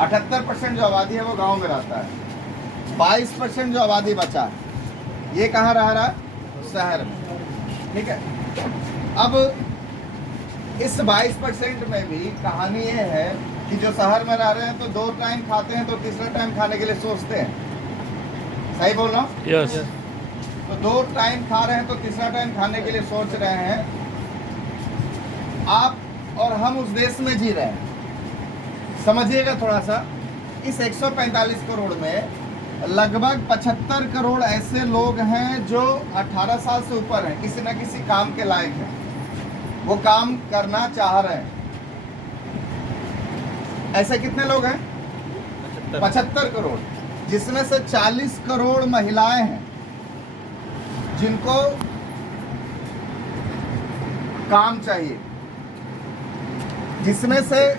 78% जो आबादी है वो गांव में रहता है। 22% जो आबादी बचा है ये कहाँ रह रहा है? शहर में। ठीक है, अब इस 22% में भी कहानी ये है कि जो शहर में रह रहे हैं तो 2 टाइम खाते हैं तो तीसरा टाइम खाने के लिए सोचते हैं। सही बोल रहा हूँ? यस। तो 2 टाइम खा रहे हैं तो तीसरा टाइम खाने के लिए सोच रहे हैं। आप और हम उस देश में जी रहे हैं। समझिएगा थोड़ा सा, इस 145 करोड़ में लगभग 75 करोड़ ऐसे लोग हैं जो 18 साल से ऊपर हैं, किसी न किसी काम के लायक हैं, वो काम करना चाह रहे हैं। ऐसे कितने लोग हैं? 75 करोड़, जिसमें से 40 करोड़ महिलाएं हैं जिनको काम चाहिए, जिसमें से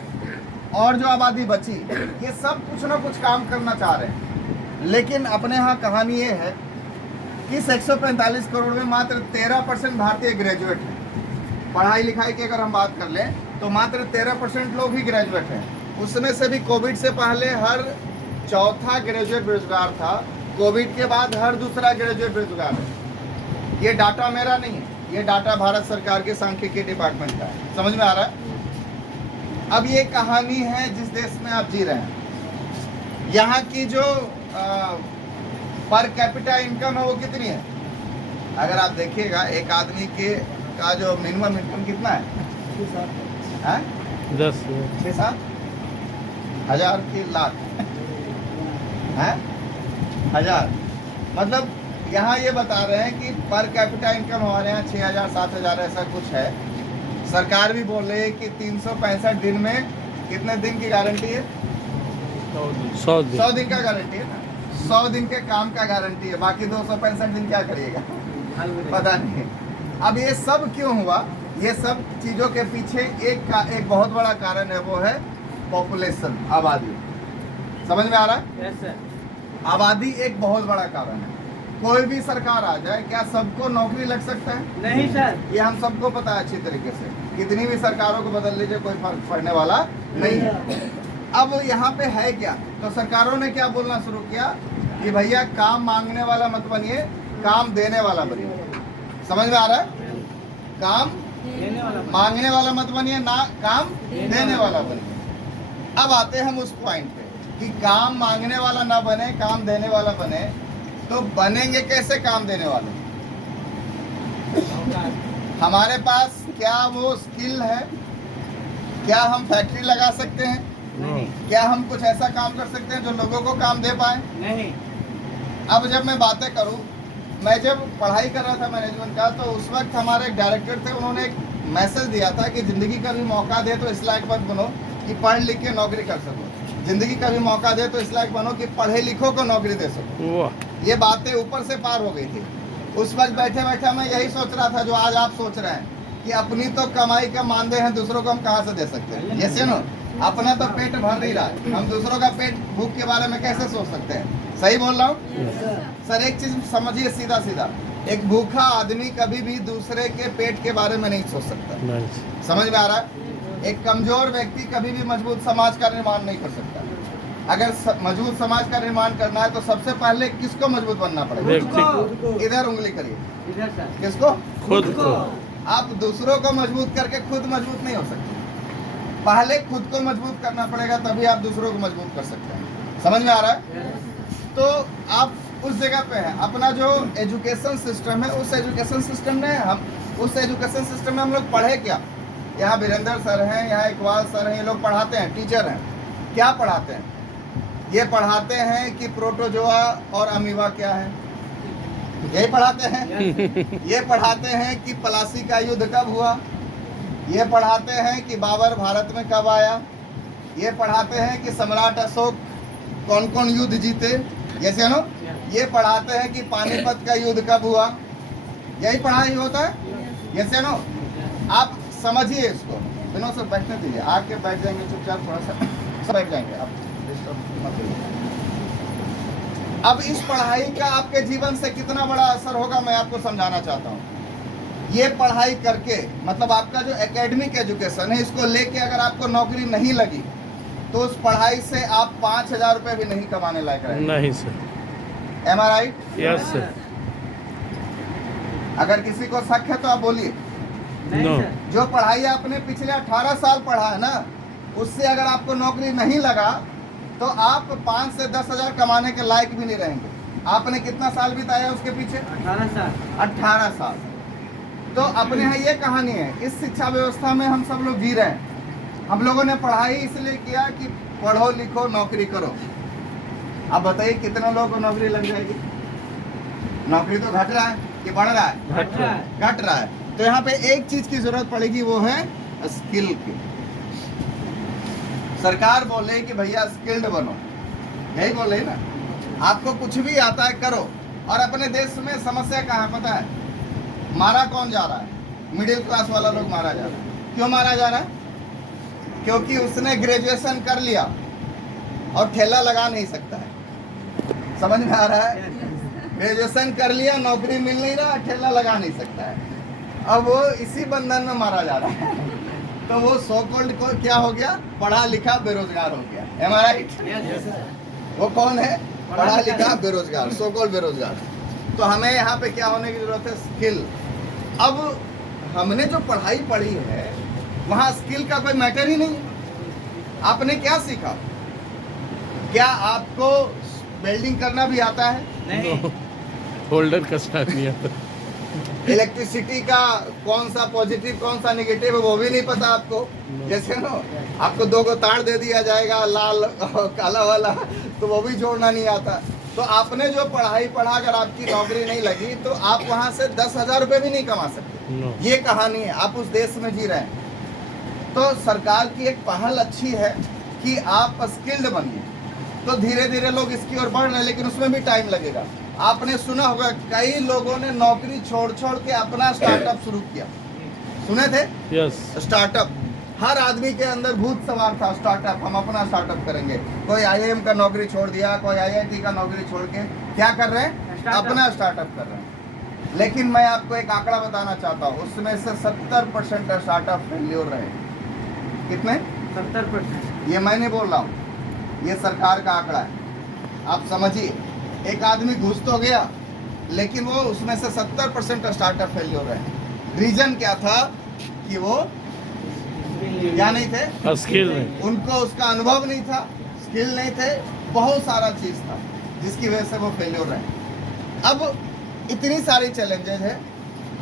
और जो आबादी बची ये सब कुछ ना कुछ काम करना चाह रहे हैं। लेकिन अपने यहाँ कहानी ये है कि इस 145 करोड़ में मात्र 13% भारतीय ग्रेजुएट हैं। पढ़ाई लिखाई की अगर हम बात कर लें तो मात्र 13% लोग ही ग्रेजुएट हैं। उसमें से भी कोविड से पहले हर चौथा ग्रेजुएट बेरोजगार था, कोविड के बाद हर दूसरा ग्रेजुएट बेरोजगार है। ये डाटा मेरा नहीं है, ये डाटा भारत सरकार के सांख्यिकी डिपार्टमेंट का है। समझ में आ रहा है? अब ये कहानी है जिस देश में आप जी रहे हैं। यहाँ की जो पर कैपिटा इनकम है वो कितनी है? अगर आप देखिएगा एक आदमी के का जो मिनिमम इनकम कितना है? 10 6-7 हजार की लाख है, हजार। मतलब यहाँ ये बता रहे हैं कि पर कैपिटा इनकम हमारे यहाँ 6,000-7,000 ऐसा कुछ है। सरकार भी बोल रही है कि 365 दिन में कितने दिन की गारंटी है? 100 दिन का गारंटी है ना, 100 दिन के काम का गारंटी है। बाकी 265 दिन क्या करिएगा पता नहीं। अब ये सब क्यों हुआ? ये सब चीज़ों के पीछे एक बहुत बड़ा कारण है, वो है पॉपुलेशन, आबादी। समझ में आ रहा है? Yes sir. आबादी एक बहुत बड़ा कारण है। कोई भी सरकार आ जाए, क्या सबको नौकरी लग सकता है? नहीं सर। ये हम सबको पता है अच्छी तरीके से। कितनी भी सरकारों को बदल लीजिए कोई फर्क पड़ने वाला नहीं है। अब यहाँ पे है क्या? तो सरकारों ने क्या बोलना शुरू किया कि भैया काम मांगने वाला मत बनिए, काम देने वाला बनिए। समझ में आ रहा है? काम देने वाला मांगने वाला मत बनिए, ना काम देने वाला बनिए। अब आते हैं हम उस पॉइंट पे कि काम मांगने वाला ना बने, काम देने वाला बने। तो बनेंगे कैसे काम देने वाले? हमारे पास क्या वो स्किल है? क्या हम फैक्ट्री लगा सकते हैं? नहीं। क्या हम कुछ ऐसा काम कर सकते हैं जो लोगों को काम दे पाए? नहीं। अब जब मैं बातें करूं, मैं जब पढ़ाई कर रहा था मैनेजमेंट का, तो उस वक्त हमारे एक डायरेक्टर थे, उन्होंने एक मैसेज दिया था कि ज़िंदगी का भी मौका दे तो इस लायक मत बनो कि पढ़ लिख के नौकरी कर सको, ज़िंदगी का भी मौका दे तो इस लायक बनो कि पढ़े लिखो को नौकरी दे सको। ये बातें ऊपर से पार हो गई थी। उस वक्त बैठे बैठे मैं यही सोच रहा था जो आज आप सोच रहे हैं कि अपनी तो कमाई का मानदे हैं, दूसरों को हम कहाँ से दे सकते हैं? ये सुनो, अपना तो पेट भर नहीं रहा है, हम दूसरों का पेट भूख के बारे में कैसे सोच सकते हैं? सही बोल रहा हूँ सर? एक चीज समझिए सीधा सीधा, एक भूखा आदमी कभी भी दूसरे के पेट के बारे में नहीं सोच सकता। समझ में आ रहा है? एक कमजोर व्यक्ति कभी भी मजबूत समाज का निर्माण नहीं कर सकता। अगर मजबूत समाज का निर्माण करना है तो सबसे पहले किसको मजबूत बनना पड़ेगा? इधर उंगली करिए। इधर सर। किसको? खुद को। आप दूसरों को मजबूत करके खुद मजबूत नहीं हो सकते। पहले खुद को मजबूत करना पड़ेगा, तभी आप दूसरों को मजबूत कर सकते हैं। समझ में आ रहा है? तो आप उस जगह पे हैं। अपना जो एजुकेशन सिस्टम है, उस एजुकेशन सिस्टम में हम लोग पढ़े क्या? यहाँ वीरेंद्र सर हैं, यहाँ इकबाल सर हैं, ये लोग पढ़ाते हैं, टीचर हैं। क्या पढ़ाते हैं? ये पढ़ाते हैं कि प्रोटोजोआ और अमीबा क्या है, यही पढ़ाते हैं। ये पढ़ाते हैं कि प्लासी का युद्ध कब हुआ, ये पढ़ाते हैं कि बाबर भारत में कब आया, ये पढ़ाते हैं कि सम्राट अशोक कौन कौन युद्ध जीते, जैसे नो ये पढ़ाते हैं कि पानीपत का युद्ध कब हुआ। यही पढ़ाई होता है, जैसे नो। आप समझिए इसको। विनोद सर बैठने दीजिए, आके बैठ जाएंगे चुपचाप, थोड़ा सा सब बैठ जाएंगे आप। अब इस पढ़ाई का आपके जीवन से कितना बड़ा असर होगा मैं आपको समझाना चाहता हूँ। ये पढ़ाई करके मतलब आपका जो एकेडमिक एजुकेशन है, इसको लेके अगर आपको नौकरी नहीं लगी तो उस पढ़ाई से आप 5,000 रुपए भी नहीं कमाने लायक रहेंगे। नहीं सर। एम आई राइट? Yes sir. अगर किसी को शक है तो आप बोलिए। नो। जो पढ़ाई आपने पिछले 18 साल पढ़ा है ना, उससे अगर आपको नौकरी नहीं लगा तो आप 5 से 10,000 कमाने के लायक भी नहीं रहेंगे। आपने कितना साल बिताया उसके पीछे? 18 साल। 18 साल। तो अपने यहाँ ये कहानी है, इस शिक्षा व्यवस्था में हम सब लोग जी रहे हैं। हम लोगों ने पढ़ाई इसलिए किया कि पढ़ो लिखो नौकरी करो। अब बताइए कितने लोगों को नौकरी लग जाएगी? नौकरी तो घट रहा है कि बढ़ रहा है? घट रहा है। घट रहा है। तो यहाँ पे एक चीज की जरूरत पड़ेगी, वो है स्किल की। सरकार बोले कि भैया स्किल्ड बनो, यही बोले ना। आपको कुछ भी आता है करो। और अपने देश में समस्या कहाँ है पता है? मारा कौन जा रहा है? मिडिल क्लास वाला लोग मारा जा रहा है। क्यों मारा जा रहा है? क्योंकि उसने ग्रेजुएशन कर लिया और ठेला लगा नहीं सकता है। समझ में आ रहा है? ग्रेजुएशन कर लिया, नौकरी मिल नहीं रहा, ठेला लगा नहीं सकता है। अब वो इसी बंधन में मारा जा रहा है। तो वो सो कॉल्ड को क्या हो गया? पढ़ा लिखा बेरोजगार हो गया। एम आई राइट? वो कौन है? पढ़ा लिखा बेरोजगार, सो कॉल्ड बेरोजगार। तो हमें यहाँ पे क्या होने की जरूरत है? स्किल। अब हमने जो पढ़ाई पढ़ी है वहाँ स्किल का कोई मैटर ही नहीं है। आपने क्या सीखा? क्या आपको वेल्डिंग करना भी आता है? नहीं। होल्डर का स्टार्ट नहीं आता। इलेक्ट्रिसिटी का कौन सा पॉजिटिव कौन सा नेगेटिव है वो भी नहीं पता आपको। जैसे ना आपको 2 को तार दे दिया जाएगा, लाल और काला वाला, तो वो भी जोड़ना नहीं आता। तो आपने जो पढ़ाई पढ़ा, अगर आपकी नौकरी नहीं लगी तो आप वहाँ से 10,000 रुपये भी नहीं कमा सकते। नो। ये कहानी है। आप उस देश में जी रहे हैं। तो सरकार की एक पहल अच्छी है कि आप स्किल्ड बनिए। तो धीरे धीरे लोग इसकी ओर बढ़ रहे हैं, लेकिन उसमें भी टाइम लगेगा। आपने सुना होगा कई लोगों ने नौकरी छोड़ छोड़ के अपना स्टार्टअप शुरू किया। सुने थे? यस। स्टार्टअप। हर आदमी के अंदर भूत सवार था, स्टार्टअप, हम अपना स्टार्टअप करेंगे। कोई आईआईएम का नौकरी छोड़ दिया, कोई आईआईटी का नौकरी छोड़ के क्या कर रहे हैं? स्टार्टअप। अपना स्टार्टअप कर रहे हैं। लेकिन मैं आपको एक आंकड़ा बताना चाहता हूँ, उसमें से 70% स्टार्टअप फेल्योर रहे। कितने? 70%। ये मैं नहीं बोल रहा हूँ, ये सरकार का आंकड़ा है। आप समझिए, एक आदमी घुस तो गया, लेकिन वो उसमें से 70% स्टार्टअप फेल्योर रहे। रीजन क्या था? कि वो क्या नहीं थे? स्किल नहीं। उनको उसका अनुभव नहीं था, स्किल नहीं थे, बहुत सारा चीज था जिसकी वजह से वो फेल्योर रहे। अब इतनी सारी चैलेंजेस है,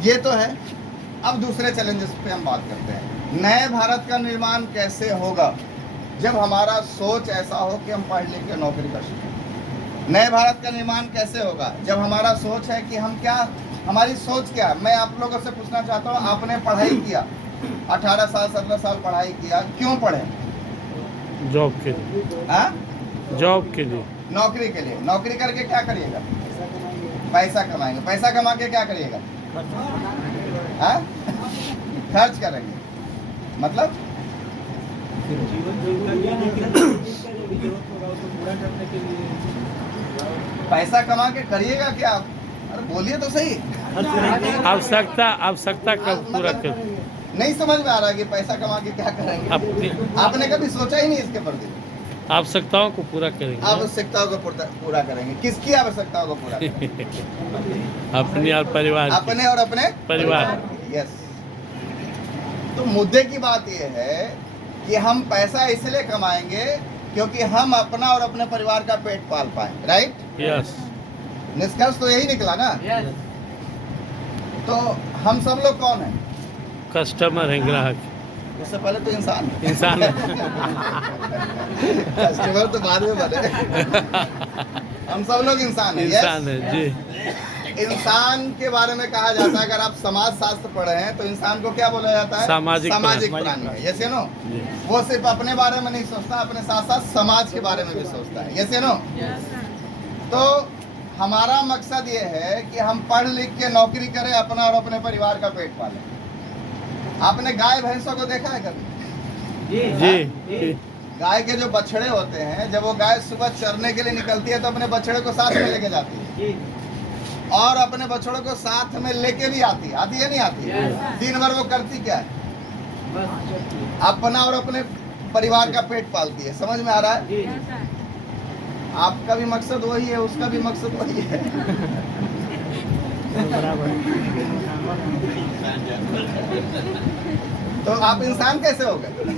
ये तो है। अब दूसरे चैलेंजेस पे हम बात करते हैं। नए भारत का निर्माण कैसे होगा? जब हमारा सोच ऐसा हो कि हम पढ़ लिख के नौकरी कर सकें। नए भारत का निर्माण कैसे होगा? जब हमारा सोच है कि हम क्या, हमारी सोच क्या है? मैं आप लोगों से पूछना चाहता हूँ, आपने पढ़ाई किया, 18 साल 17 साल पढ़ाई किया, क्यों पढ़े? जॉब के लिए। हाँ? जॉब के लिए। नौकरी के लिए। नौकरी करके क्या करिएगा? पैसा कमाएंगे। पैसा कमा के क्या करिएगा? हाँ? खर्च करेंगे। मतलब पैसा कमा के करिएगा क्या? अरे बोलिए तो सही। आवश्यकता कब पूरा कर? नहीं समझ में आ रहा कि पैसा कमा के क्या करेंगे। अपनी आपने कभी सोचा ही नहीं इसके प्रति। आवश्यकताओं को पूरा करेंगे। आवश्यकताओं को पूरा करेंगे। किसकी आवश्यकताओं को पूरा करेंगे? अपनी और परिवार की। अपने और अपने परिवार। यस। तो मुद्दे की बात यह है कि हम पैसा इसलिए कमाएंगे क्योंकि हम अपना और अपने परिवार का पेट पाल पाए। राइट? यस। निष्कर्ष तो यही निकला ना। यस। तो हम सब लोग कौन हैं? कस्टमर है, ग्राहक। उससे पहले तो इंसान है। इंसान है। कस्टमर तो बाद में बने। हम सब लोग इंसान हैं। इंसान है जी। इंसान के बारे में कहा जाता है, अगर आप समाज शास्त्र पढ़े हैं तो इंसान को क्या बोला जाता है? सामाजिक प्राणी है। Yes no? जी। वो सिर्फ अपने बारे में नहीं सोचता, अपने साथ साथ समाज के बारे में भी सोचता है। Yes no? तो हमारा मकसद ये है कि हम पढ़ लिख के नौकरी करें, अपना और अपने परिवार का पेट पालें। आपने गाय भैंसों को देखा है कभी? जी। गाय के जो बछड़े होते हैं, जब वो गाय सुबह चरने के लिए निकलती है तो अपने बछड़े को साथ में लेके जाती है और अपने बछड़ों को साथ में लेके भी आती है नहीं आती है? दिन भर वो करती क्या है? अपना और अपने परिवार का पेट पालती है। समझ में आ रहा है? जी आपका भी मकसद वही है, उसका भी मकसद वही है। तो आप इंसान कैसे हो गए?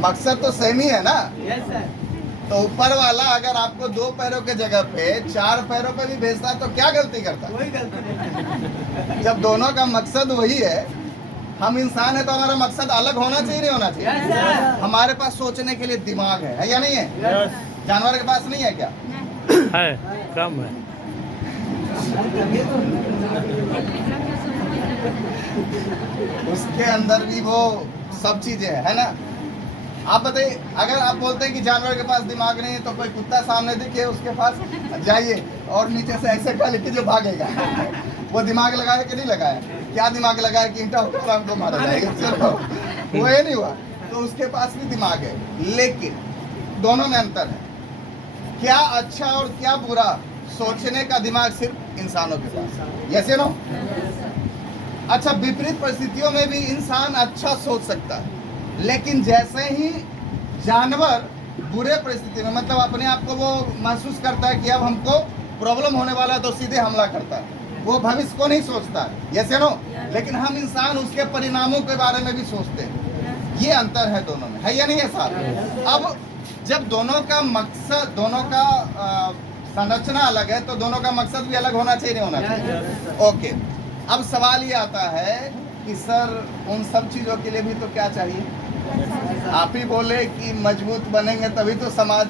मकसद तो सेम ही है ना। यस सर तो ऊपर वाला अगर आपको 2 पैरों के जगह पे 4 पैरों पे भी भेजता है तो क्या गलती करता कोई गलती नहीं है? जब दोनों का मकसद वही है, हम इंसान है तो हमारा मकसद अलग होना चाहिए, नहीं होना यस चाहिए? सर हमारे पास सोचने के लिए दिमाग है या नहीं है? यस जानवर के पास नहीं है क्या? है, कम है। उसके अंदर भी वो सब चीजें है ना? आप बताइए, अगर आप बोलते हैं कि जानवर के पास दिमाग नहीं है तो कोई कुत्ता सामने दिखे उसके पास जाइए और नीचे से ऐसे खा लेके जो भागेगा, वो दिमाग लगाया कि नहीं लगाया? क्या दिमाग लगाया कि ईंटा उठा हमको मारा जाएगा? चलो वो ये नहीं हुआ। तो उसके पास भी दिमाग है, लेकिन दोनों में अंतर है। क्या अच्छा और क्या बुरा सोचने का दिमाग सिर्फ इंसानों के पास। यस या नो? अच्छा, विपरीत परिस्थितियों में भी इंसान अच्छा सोच सकता है, लेकिन जैसे ही जानवर बुरे परिस्थिति में, मतलब अपने आप को वो महसूस करता है कि अब हमको प्रॉब्लम होने वाला है, तो सीधे हमला करता है। वो भविष्य को नहीं सोचता है। यस या नो? लेकिन हम इंसान उसके परिणामों के बारे में भी सोचते हैं। ये अंतर है दोनों में, है या नहीं है साहब? अब जब दोनों का मकसद, दोनों का संरचना अलग है, तो दोनों का मकसद भी अलग होना चाहिए, नहीं होना चाहिए? ओके, अब सवाल ये आता है कि सर उन सब चीज़ों के लिए भी तो क्या चाहिए? आप ही बोले कि मजबूत बनेंगे तभी तो समाज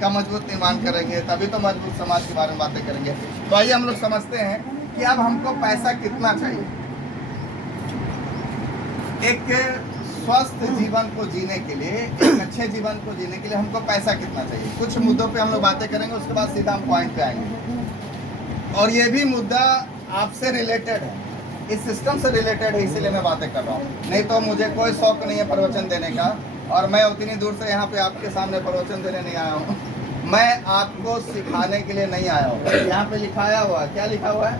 का मजबूत निर्माण करेंगे, तभी तो मजबूत समाज के बारे में बातें करेंगे। तो आइए हम लोग समझते हैं कि अब हमको पैसा कितना चाहिए एक स्वस्थ जीवन को जीने के लिए, एक अच्छे जीवन को जीने के लिए हमको पैसा कितना चाहिए। कुछ मुद्दों पे हम लोग बातें करेंगे, उसके बाद सीधा हम पॉइंट पे आएंगे। और ये भी मुद्दा आपसे रिलेटेड है, इस सिस्टम से रिलेटेड है, इसीलिए मैं बातें कर रहा हूँ। नहीं तो मुझे कोई शौक नहीं है प्रवचन देने का, और मैं उतनी दूर से यहाँ पे आपके सामने प्रवचन देने नहीं आया हूँ। मैं आपको सिखाने के लिए नहीं आया हूँ। यहाँ पे लिखाया हुआ है, क्या लिखा हुआ है?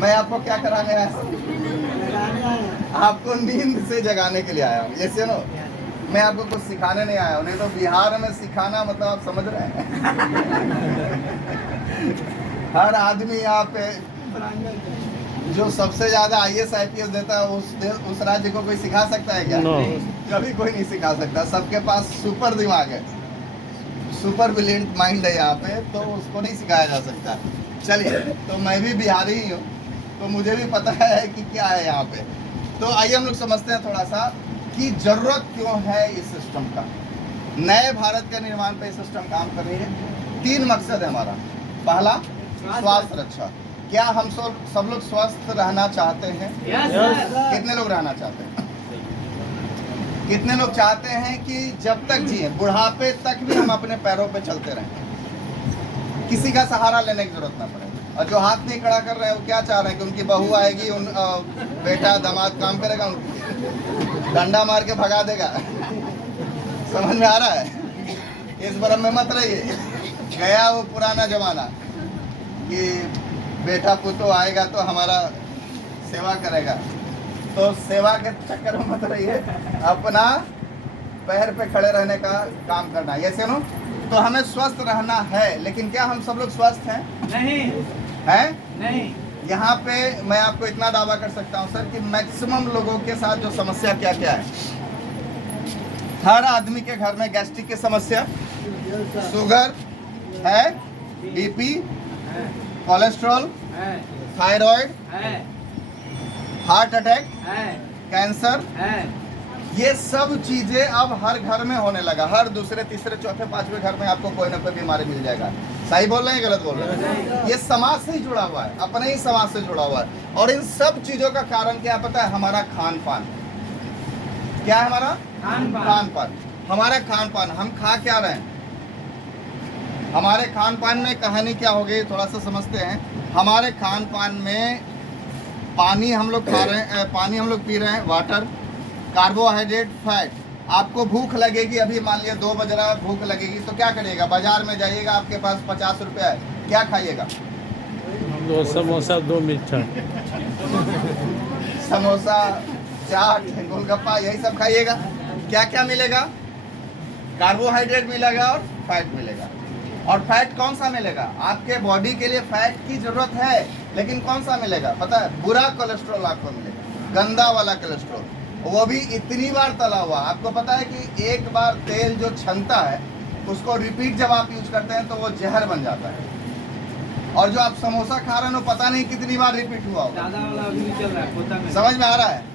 मैं आपको क्या कराने आया हूँ? आपको नींद से जगाने के लिए आया हूँ। ये नो, मैं आपको कुछ सिखाने नहीं आया हूँ। नहीं तो बिहार में सिखाना मतलब आप समझ रहे हैं। हर आदमी यहाँ पे जो सबसे ज्यादा IAS IPS देता है उस राज्य को कोई सिखा सकता है क्या? No. कभी कोई नहीं सिखा सकता। सबके पास सुपर दिमाग है, सुपर ब्रिलियंट माइंड है यहाँ पे, तो उसको नहीं सिखाया जा सकता। चलिए, तो मैं भी बिहारी ही हूँ, तो मुझे भी पता है कि क्या है यहाँ पे। तो आइए हम लोग समझते हैं थोड़ा सा कि जरूरत क्यों है इस सिस्टम का। नए भारत के निर्माण पे सिस्टम काम कर रही है। 3 मकसद है हमारा। पहला, स्वास्थ्य रक्षा। क्या हम सब लोग स्वस्थ रहना चाहते हैं? यस सर कितने लोग रहना चाहते हैं? कितने लोग चाहते हैं कि जब तक जिए, बुढ़ापे तक भी हम अपने पैरों पे चलते रहें, किसी का सहारा लेने की जरूरत ना पड़े? और जो हाथ नहीं खड़ा कर रहे हैं वो क्या चाह रहे हैं कि उनकी बहू आएगी, बेटा दामाद काम करेगा, उनकी डंडा मार के भगा देगा। समझ में आ रहा है? इस भ्रम में मत रहिए। गया वो पुराना जमाना कि बेटा पुतो आएगा तो हमारा सेवा करेगा। तो सेवा के चक्कर में मत रहिए, अपना पैर पे खड़े रहने का काम करना है। ये नो, तो हमें स्वस्थ रहना है, लेकिन क्या हम सब लोग स्वस्थ हैं? नहीं हैं? नहीं यहाँ पे मैं आपको इतना दावा कर सकता हूँ सर कि मैक्सिमम लोगों के साथ जो समस्या क्या क्या है, हर आदमी के घर में गैस्ट्रिक की समस्या, शुगर है, BP, कोलेस्ट्रॉल, है थायराइड, है हार्ट अटैक, है कैंसर, है ये सब चीजें अब हर घर में होने लगा। हर दूसरे तीसरे चौथे पांचवे घर में आपको कोई ना कोई बीमारी मिल जाएगा। सही बोल रहे हैं, गलत बोल रहे हैं? ये समाज से ही जुड़ा हुआ है, अपने ही समाज से जुड़ा हुआ है। और इन सब चीजों का कारण क्या पता है? हमारा खान पान। क्या है हमारा खान पान? हमारा खान पान, हम खा क्या रहे हैं? हमारे खान पान में कहानी क्या हो गई, थोड़ा सा समझते हैं। हमारे खान पान में पानी हम लोग खा रहे हैं, पानी हम लोग पी रहे हैं, वाटर, कार्बोहाइड्रेट, फैट। आपको भूख लगेगी, अभी मान लिया 2 बज रहा, भूख लगेगी तो क्या करिएगा? बाजार में जाइएगा, आपके पास 50 रुपया है, क्या खाइएगा? 2 समोसा 2 मिर्चा। समोसा, चाट, गोलगप्पा, यही सब खाइएगा। क्या क्या मिलेगा? कार्बोहाइड्रेट मिलेगा और फैट मिलेगा। और फैट कौन सा मिलेगा? आपके बॉडी के लिए फैट की जरूरत है, लेकिन कौन सा मिलेगा पता है? बुरा कोलेस्ट्रॉल आपको मिलेगा, गंदा वाला कोलेस्ट्रॉल, वो भी इतनी बार तला हुआ। आपको पता है कि एक बार तेल जो छनता है उसको रिपीट जब आप यूज करते हैं तो वो जहर बन जाता है। और जो आप समोसा खा रहे हैं वो पता नहीं कितनी बार रिपीट हुआ होगा। दादा वाला अभी भी चल रहा है पोता में। समझ में आ रहा है?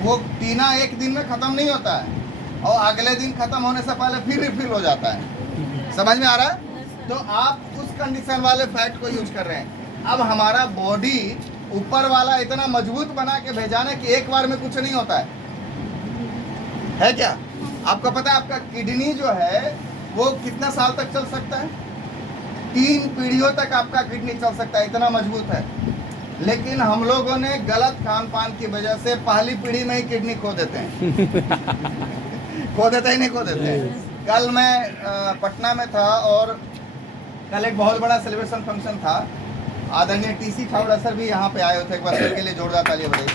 वो टीना एक दिन में खत्म नहीं होता है और अगले दिन खत्म होने से पहले फिर रिफिल हो जाता है। समझ में आ रहा है? तो आप उस कंडीशन वाले फैट को यूज कर रहे हैं। अब हमारा बॉडी ऊपर वाला इतना मजबूत बना के भेजा ना कि एक बार में कुछ नहीं होता है क्या? आपको पता है आपका किडनी जो है वो कितना साल तक चल सकता है? 3 पीढ़ियों तक आपका किडनी चल सकता है, इतना मजबूत है। लेकिन हम लोगों ने गलत खान पान की वजह से पहली पीढ़ी में ही किडनी खो देते हैं। खो देते ही नहीं खो देते हैं। कल मैं पटना में था और कल एक बहुत बड़ा सेलिब्रेशन फंक्शन था। आदरणीय टीसी ठाकुर सर भी यहाँ पे आए हुए थे। एक बार सर के लिए जोरदार तालियां बजाइए।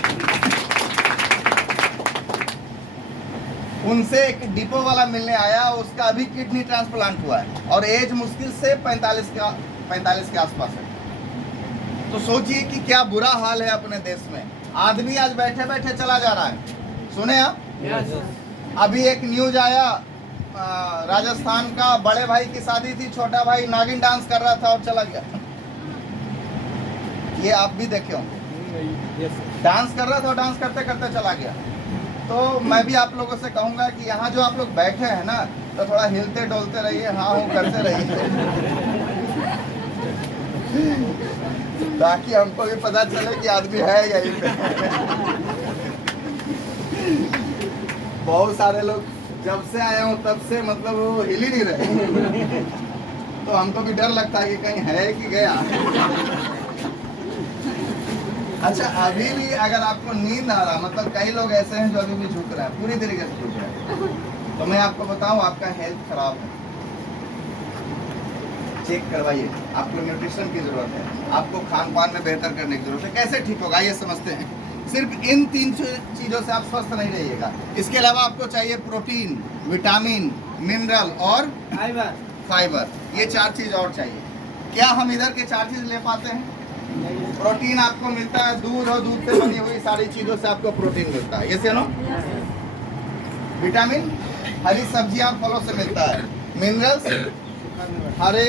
उनसे एक डिपो वाला मिलने आया, उसका अभी किडनी ट्रांसप्लांट हुआ है और एज मुश्किल से 45 के आसपास है। तो सोचिए कि क्या बुरा हाल है अपने देश में। आदमी आज बैठे बैठे चला जा रहा है। सुने आप? अभी एक न्यूज आया, राजस्थान का बड़े भाई की शादी थी, छोटा भाई नागिन डांस कर रहा था और चला गया। ये आप भी देखे होंगे, डांस कर रहा था और डांस करते करते चला गया। तो मैं भी आप लोगों से कहूंगा कि यहाँ जो आप लोग बैठे हैं ना, तो थोड़ा हिलते डोलते रहिए, हाँ हूँ करते रहिए, ताकि हमको भी पता चले कि आदमी है यहीं पे। बहुत सारे लोग जब से आया हूँ तब से मतलब वो हिल ही नहीं रहे। तो हमको भी डर लगता है कि कहीं है कि गया। अच्छा, अभी भी अगर आपको नींद आ रहा, मतलब कई लोग ऐसे हैं जो अभी भी झुक रहे हैं, पूरी तरीके से झुक रहे हैं, तो मैं आपको बताऊं आपका हेल्थ खराब है। चेक करवाइए, आपको न्यूट्रिशन की जरूरत है, आपको खान पान में बेहतर करने की जरूरत है। कैसे ठीक होगा ये समझते हैं। सिर्फ इन 3 चीज़ों से आप स्वस्थ नहीं रहिएगा। इसके अलावा आपको चाहिए प्रोटीन, विटामिन, मिनरल और फाइबर। ये 4 चीज़ और चाहिए। क्या हम इधर के 4 चीज़ ले पाते हैं? प्रोटीन आपको मिलता है दूध और दूध से बनी हुई सारी चीज़ों से आपको प्रोटीन मिलता है, ये से नो। विटामिन हरी सब्जियां फलों से मिलता है। मिनरल्स हरे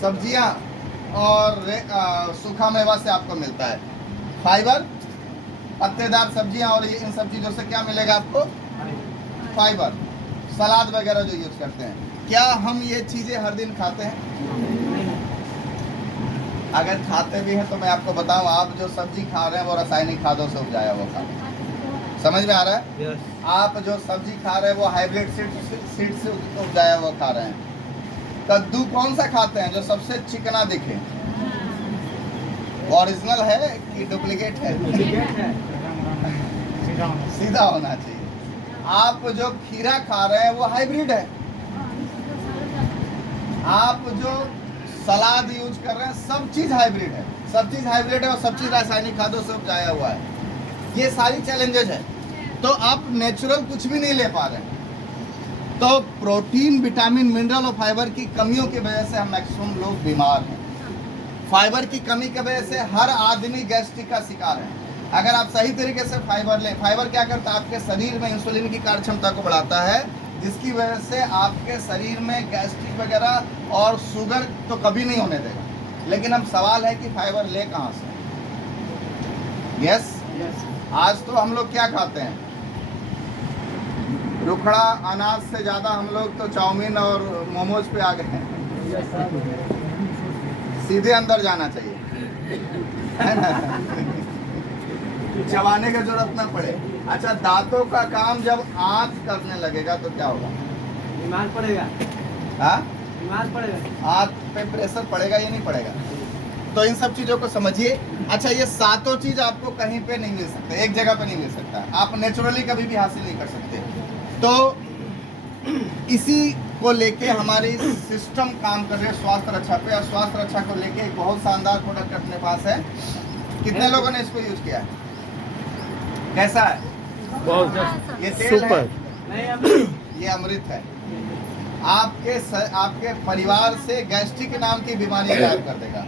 सब्जियां और सूखा मेवा से आपको मिलता है। फाइबर पत्तेदार सब्जियां और इन सब चीज़ों से क्या मिलेगा आपको? फाइबर। सलाद वगैरह जो यूज करते हैं, क्या हम ये चीज़ें हर दिन खाते हैं? अगर खाते भी हैं तो मैं आपको बताऊं, आप जो सब्जी खा रहे हैं वो रासायनिक खादों से उपजाया हुआ खा रहे हैं। समझ में आ रहा है? आप जो सब्जी खा रहे हैं वो हाइब्रिड सीड से उपजाया हुआ खा रहे हैं। कद्दू कौन सा खाते हैं जो सबसे चिकना दिखे? ओरिजिनल है कि डुप्लीकेट है? सीधा होना चाहिए। आप जो खीरा खा रहे हैं वो हाइब्रिड है। आप जो सलाद यूज कर रहे हैं सब चीज़ हाइब्रिड है। सब चीज़ हाइब्रिड है और सब चीज़ रासायनिक खादों से उपजाया हुआ है। ये सारी चैलेंजेस है। तो आप नेचुरल कुछ भी नहीं ले पा रहे हैं। तो प्रोटीन, विटामिन, मिनरल और फाइबर की कमियों की वजह से हम मैक्सिमम लोग बीमार हैं। फाइबर की कमी की वजह से हर आदमी गैस्ट्रिक का शिकार है। अगर आप सही तरीके से फाइबर लें, फाइबर क्या करता है? आपके शरीर में इंसुलिन की कार्य क्षमता को बढ़ाता है, जिसकी वजह से आपके शरीर में गैस्ट्रिक वगैरह और शुगर तो कभी नहीं होने देगा। लेकिन अब सवाल है कि फाइबर ले कहाँ से? यस, आज तो हम लोग क्या खाते हैं? रुखड़ा अनाज से ज़्यादा हम लोग तो चाउमीन और मोमोज पे आ गए हैं। सीधे अंदर जाना चाहिए, है ना? चबाने की जरूरत ना पड़े। अच्छा, दांतों का काम जब आंत करने लगेगा तो क्या होगा? बीमार पड़ेगा। हाँ, बीमार पड़ेगा। आंत पे प्रेशर पड़ेगा या नहीं पड़ेगा? तो इन सब चीज़ों को समझिए। अच्छा, ये सातों चीज़ आपको कहीं पे नहीं मिल सकते, एक जगह पे नहीं मिल सकता। आप नेचुरली कभी भी हासिल नहीं कर सकते। तो इसी को लेके हमारी सिस्टम काम कर रहे हैं स्वास्थ्य रक्षा पे। और स्वास्थ्य रक्षा को लेके एक बहुत शानदार प्रोडक्ट अपने पास है। कितने लोगों ने इसको यूज किया है? कैसा है? बहुत ये तेल है, सुपर। नहीं अभी ये अमृत है। आपके परिवार से गैस्ट्रिक नाम की बीमारियां गायब कर देगा।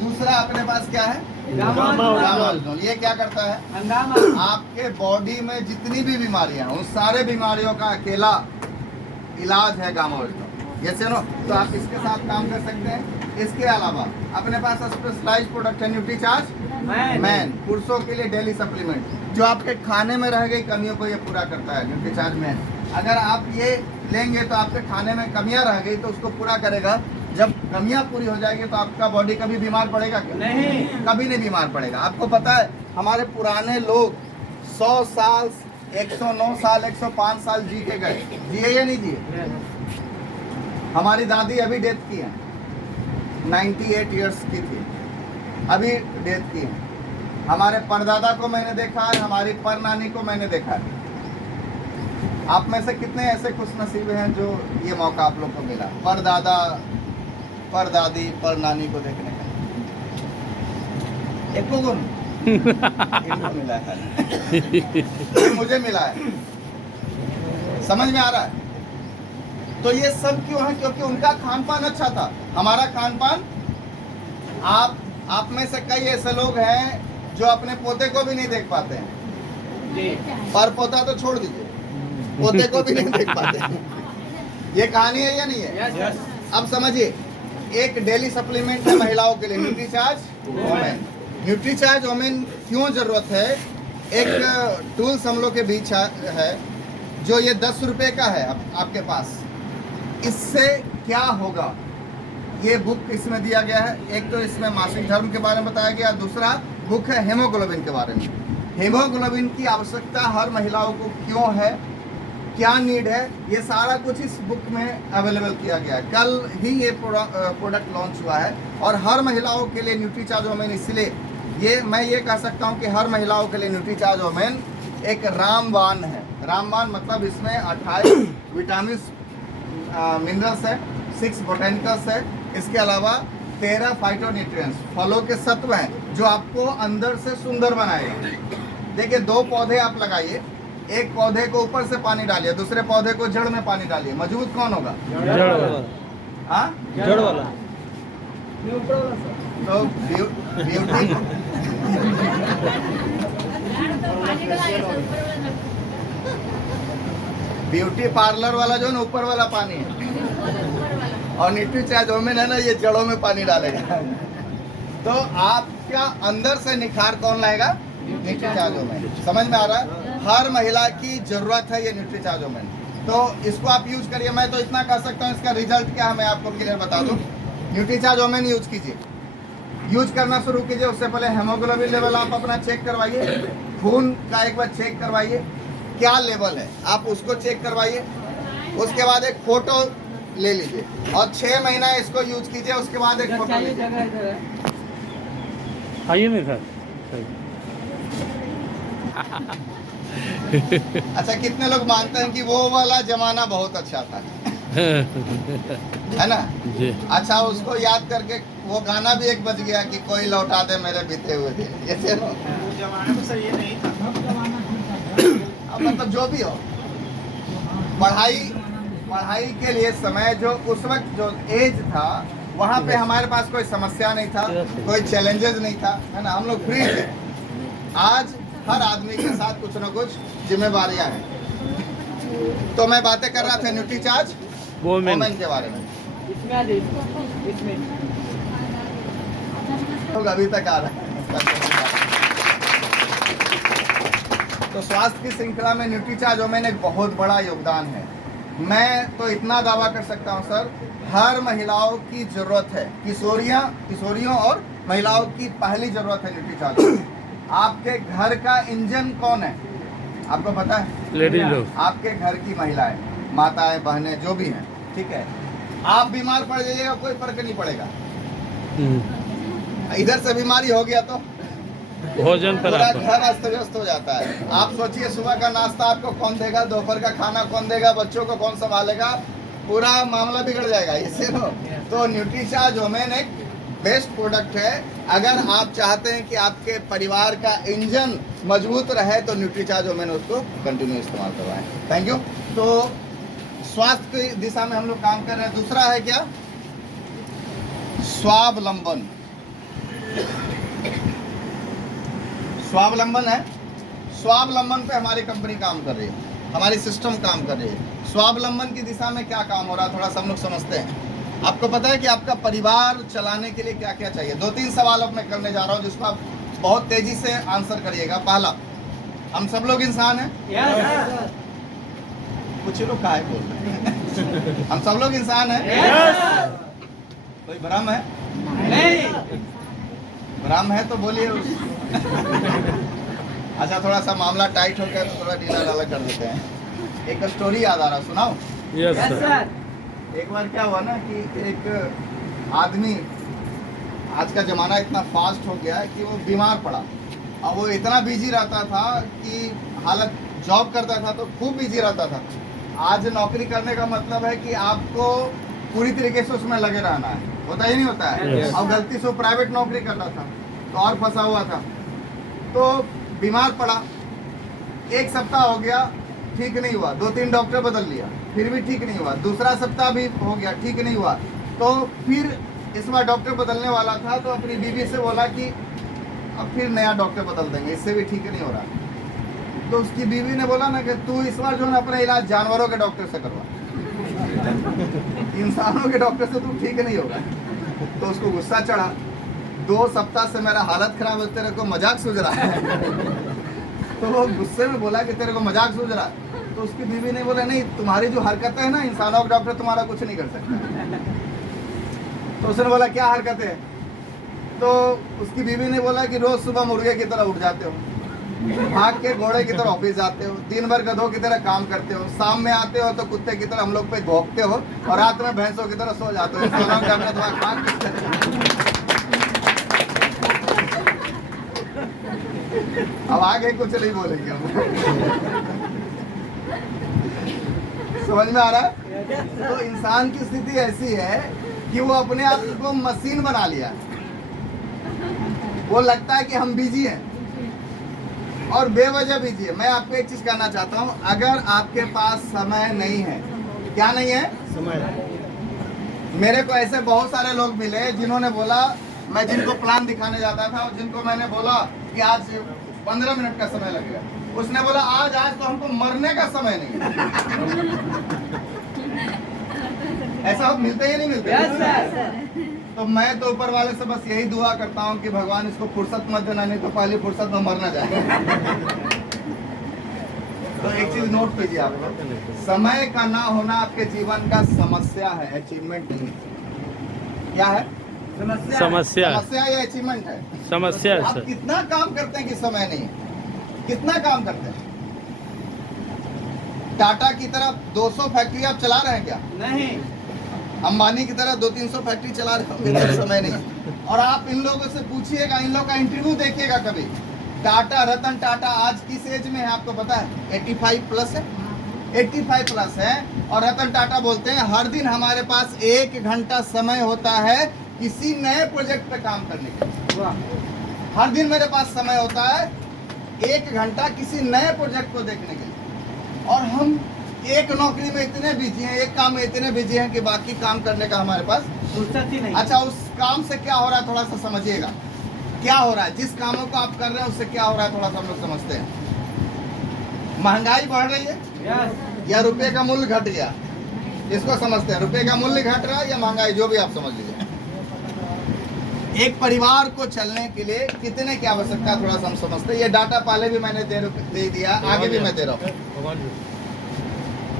दूसरा अपने पास क्या है? गामाओजोल। ये क्या करता है? हंगामा आपके बॉडी में जितनी भी बीमारियां हैं उन सारे बीमारियों का अकेला इलाज है गामाओजोल। ये सुनो, तो आप इसके साथ काम कर सकते हैं। इसके अलावा अपने पास स्पेशलाइज्ड प्रोडक्ट है न्यूट्रीचार्ज मैन, पुरुषों के लिए डेली सप्लीमेंट जो आपके खाने में रह गई कमियों को ये पूरा करता है। न्यूट्रीचार्ज मैन अगर आप ये लेंगे तो आपके खाने में कमियां रह गई तो उसको पूरा करेगा। जब कमियां पूरी हो जाएगी तो आपका बॉडी कभी बीमार पड़ेगा क्या? नहीं। कभी नहीं बीमार पड़ेगा। आपको पता है हमारे पुराने लोग 100 साल, 109 साल, 105 साल जी के गए, जिए या नहीं जिए? हमारी दादी अभी डेथ की है, 98 इयर्स की थी, अभी डेथ की है। हमारे परदादा को मैंने देखा है, हमारी परनानी को मैंने देखा है। आप में से कितने ऐसे खुशनसीब हैं जो ये मौका आप लोग को मिला परदादा, परदादी, परनानी को देखने का? एक को इनको मिला है मुझे मिला है। समझ में आ रहा है? तो ये सब क्यों है? क्योंकि उनका खान पान अच्छा था। हमारा खान पान, आप में से कई ऐसे लोग हैं जो अपने पोते को भी नहीं देख पाते हैं। जी पर पोता तो छोड़ दीजिए, पोते को भी नहीं देख पाते। ये कहानी है या नहीं है? यस अब समझिए, एक डेली सप्लीमेंट है महिलाओं के लिए, न्यूट्रीचार्ज वोमेन। न्यूट्रीचार्ज वोमेन क्यों जरूरत है? एक टूल्स हम लोग के बीच है जो ये 10 रुपए का है आपके पास। इससे क्या होगा? ये बुक इसमें दिया गया है। एक तो इसमें मासिक धर्म के बारे में बताया गया, दूसरा बुक है हेमोग्लोबिन के बारे में। हेमोग्लोबिन की आवश्यकता हर महिलाओं को क्यों है, क्या नीड है, ये सारा कुछ इस बुक में अवेलेबल किया गया है। कल ही ये प्रोडक्ट लॉन्च हुआ है और हर महिलाओं के लिए न्यूट्रीचार्ज वोमेन, इसलिए मैं ये कह सकता हूँ कि हर महिलाओं के लिए न्यूट्रीचार्ज वोमेन एक रामबाण है। रामबाण मतलब इसमें 28 विटामिन मिनरल्स है, 6 बोटेनिकल्स है, इसके अलावा 13 फाइटोन्यूट्रिएंट्स फलों के सत्व हैं जो आपको अंदर से सुंदर बनाएगा। देखिए, 2 पौधे आप लगाइए, एक पौधे को ऊपर से पानी डालिए, दूसरे पौधे को जड़ में पानी डालिए, मजबूत कौन होगा? जड़ वाला। हाँ, जड़ वाला। तो ब्यूटी ब्यूटी पार्लर वाला जो है ना, ऊपर वाला पानी है, और न्यूट्रीचार्ज वोमेन है ना, ये जड़ों में पानी डालेगा। तो आपका अंदर से निखार कौन लाएगा? Nutricharge women. समझ में आ रहा है? हर महिला की जरूरत है ये न्यूट्रीचार्ज वोमेन। तो इसको आप यूज करिए। मैं तो इतना कह सकता हूँ, इसका रिजल्ट क्या है मैं आपको क्लियर बता दूँ। न्यूट्रीचार्ज वोमेन यूज कीजिए, यूज करना शुरू कीजिए। उससे पहले हेमोग्लोबिन लेवल आप अपना चेक करवाइए, खून का एक बार चेक करवाइए क्या लेवल है, आप उसको चेक करवाइए। उसके बाद एक फोटो ले लीजिए और 6 महीना इसको यूज कीजिए। उसके बाद एक फोटो लीजिए। जगह इधर है। आइए नहीं सर। अच्छा, कितने लोग मानते हैं कि वो वाला जमाना बहुत अच्छा था, है ना? जी। अच्छा, उसको याद करके वो गाना भी एक बज गया कि कोई लौटा दे मेरे बीते हुए दिन। ऐसे नो, जमाना में सही नहीं था। अब मतलब जो भी हो, पढ़ाई के लिए समय जो उस वक्त जो एज था, वहाँ पे हमारे पास कोई समस्या नहीं था, कोई चैलेंजेस नहीं था, है ना? हम लोग फ्री थे। आज हर आदमी के साथ कुछ ना कुछ जिम्मेवारियां हैं। तो मैं बातें कर रहा था न्यूट्रीचार्ज वोमेन वोमेन के बारे में। इसमें आ जाइए, इसमें। लोग अभी तक आ रहे हैं। तो स्वास्थ्य की श्रृंखला में न्यूट्रीचार्ज वोमेन एक बहुत बड़ा योगदान है। मैं तो इतना दावा कर सकता हूं सर, हर महिलाओं की जरूरत है। किशोरियों और महिलाओं की पहली जरूरत है न्यूट्रीचार्ज। आपके घर का इंजन कौन है आपको पता है? लेडीज लोग। आपके घर की महिलाएं, माताएं, बहनें, जो भी हैं, ठीक है? आप बीमार पड़ जाइएगा, कोई फर्क नहीं पड़ेगा। इधर से बीमारी हो गया तो भोजन पर पूरा आपका। घर अस्त व्यस्त हो जाता है। आप सोचिए, सुबह का नाश्ता आपको कौन देगा, दोपहर का खाना कौन देगा, बच्चों को कौन संभालेगा, पूरा मामला बिगड़ जाएगा। इससे तो न्यूट्रीचार्ज वोमेन एक बेस्ट प्रोडक्ट है। अगर आप चाहते हैं कि आपके परिवार का इंजन मजबूत रहे तो न्यूट्रीचार्ज मैंने उसको कंटिन्यू इस्तेमाल करवाएं। Thank you. तो स्वास्थ्य की दिशा में हम लोग काम कर रहे हैं। दूसरा है क्या, स्वावलंबन। स्वावलंबन है, स्वावलंबन पे हमारी कंपनी काम कर रही है, हमारी सिस्टम काम कर रही है। स्वावलंबन की दिशा में क्या काम हो रहा है थोड़ा सा हम लोग समझते हैं। आपको पता है कि आपका परिवार चलाने के लिए क्या क्या चाहिए? 2-3 सवाल अब मैं करने जा रहा हूँ जिसको आप बहुत तेजी से आंसर करिएगा। पहला, हम सब लोग इंसान हैं। Yes. कुछ लोग काहे बोल रहे हैं? हम सब लोग इंसान हैं। Yes. कोई भ्रम है? नहीं। भ्रम है तो बोलिए। अच्छा, थोड़ा सा मामला टाइट हो गया तो थोड़ा ढीला ढाला कर देते हैं। एक स्टोरी याद आ रहा, सुनाओ। Yes Yes, sir. sir. एक बार क्या हुआ ना कि एक आदमी, आज का ज़माना इतना फास्ट हो गया है कि वो बीमार पड़ा और वो इतना बिजी रहता था कि हालत, जॉब करता था तो खूब बिजी रहता था। आज नौकरी करने का मतलब है कि आपको पूरी तरीके से उसमें लगे रहना है, होता ही नहीं होता है। Yes. और गलती से वो प्राइवेट नौकरी कर रहा था तो और फंसा हुआ था। तो बीमार पड़ा, 1 सप्ताह हो गया, ठीक नहीं हुआ। 2-3 डॉक्टर बदल लिया, फिर भी ठीक नहीं हुआ। दूसरा सप्ताह भी हो गया, ठीक नहीं हुआ। तो फिर इस बार डॉक्टर बदलने वाला था तो अपनी बीवी से बोला कि अब फिर नया डॉक्टर बदल देंगे, इससे भी ठीक नहीं हो रहा। तो उसकी बीवी ने बोला ना कि तू इस बार जो है ना अपना इलाज जानवरों के डॉक्टर से करवा, इंसानों के डॉक्टर से तू ठीक नहीं होगा। तो उसको गुस्सा चढ़ा, 2 सप्ताह से मेरा हालत खराब है, तेरे को मजाक सूझ रहा है। तो वो गुस्से में बोला कि तेरे को मजाक सूझ रहा है। तो उसकी बीवी ने बोला नहीं, तुम्हारी जो हरकतें है ना, इंसानों का डॉक्टर तुम्हारा कुछ नहीं कर सकता। तो उसने बोला क्या हरकतें हैं? तो उसकी बीवी ने बोला कि रोज सुबह मुर्गे की तरह उठ जाते हो, भाग के घोड़े की तरह ऑफिस जाते हो, दिन भर गधों की तरह काम करते हो, शाम में आते हो तो कुत्ते की तरह हम लोग पे भौंकते हो और रात में भैंसों की तरह सो जाते हो। इंसानों का डॉक्टर तुम्हारा काम किस तरह? अब आगे कुछ नहीं बोलेंगे हम। समझ में आ रहा है? तो इंसान की स्थिति ऐसी है कि वो अपने आप को मशीन बना लिया। वो लगता है कि हम बिजी हैं और बेवजह बिजी है। मैं आपको एक चीज कहना चाहता हूँ, अगर आपके पास समय नहीं है, क्या नहीं है? समय। मेरे को ऐसे बहुत सारे लोग मिले जिन्होंने बोला, मैं जिनको प्लान दिखाने जाता था और जिनको मैंने बोला कि आज 15 मिनट का समय लगेगा, उसने बोला आज तो हमको मरने का समय नहीं है। ऐसा मिलते ही नहीं मिलते। Yes, sir. तो मैं तो ऊपर वाले से बस यही दुआ करता हूँ कि भगवान इसको फुर्सत मत देना, नहीं तो पहली फुर्सत में मर ना जाए। तो एक चीज नोट कीजिए आप लोग, समय का ना होना आपके जीवन का समस्या है, अचीवमेंट नहीं। क्या है? समस्या समस्या या अचीवमेंट है? समस्या है आप सर। कितना काम करते हैं कि समय नहीं है? कितना काम करते हैं? टाटा की तरह 200 फैक्ट्री आप चला रहे हैं क्या? नहीं। अंबानी की तरह 200-300 फैक्ट्री चला रहे हो? इधर समय नहीं। और आप इन लोगों से पूछिएगा, इन लोगों का इंटरव्यू देखिएगा कभी। टाटा, रतन टाटा आज किस एज में है आपको पता है? 85 प्लस है, 85 प्लस है। और रतन टाटा बोलते हैं हर दिन हमारे पास 1 घंटा समय होता है किसी नए प्रोजेक्ट पे काम करने के लिए। वाह। हर दिन मेरे पास समय होता है 1 घंटा किसी नए प्रोजेक्ट को देखने के लिए। और हम एक नौकरी में इतने बिजी हैं, एक काम में इतने बिजी हैं कि बाकी काम करने का हमारे पास फुर्सत ही नहीं। अच्छा, उस काम से क्या हो रहा है थोड़ा सा समझिएगा। क्या हो रहा है? जिस कामों को आप कर रहे हैं उससे क्या हो रहा है थोड़ा सा हम लोग समझते हैं। महंगाई बढ़ रही है Yes. या रुपए का मूल्य घट गया, इसको समझते हैं। रुपए का मूल्य घट रहा है या महंगाई, जो भी आप समझ लीजिए। एक परिवार को चलने के लिए कितने की आवश्यकता है थोड़ा सा हम समझते हैं। ये डाटा पहले भी मैंने दे दिया, आगे भी मैं दे रहा हूँ।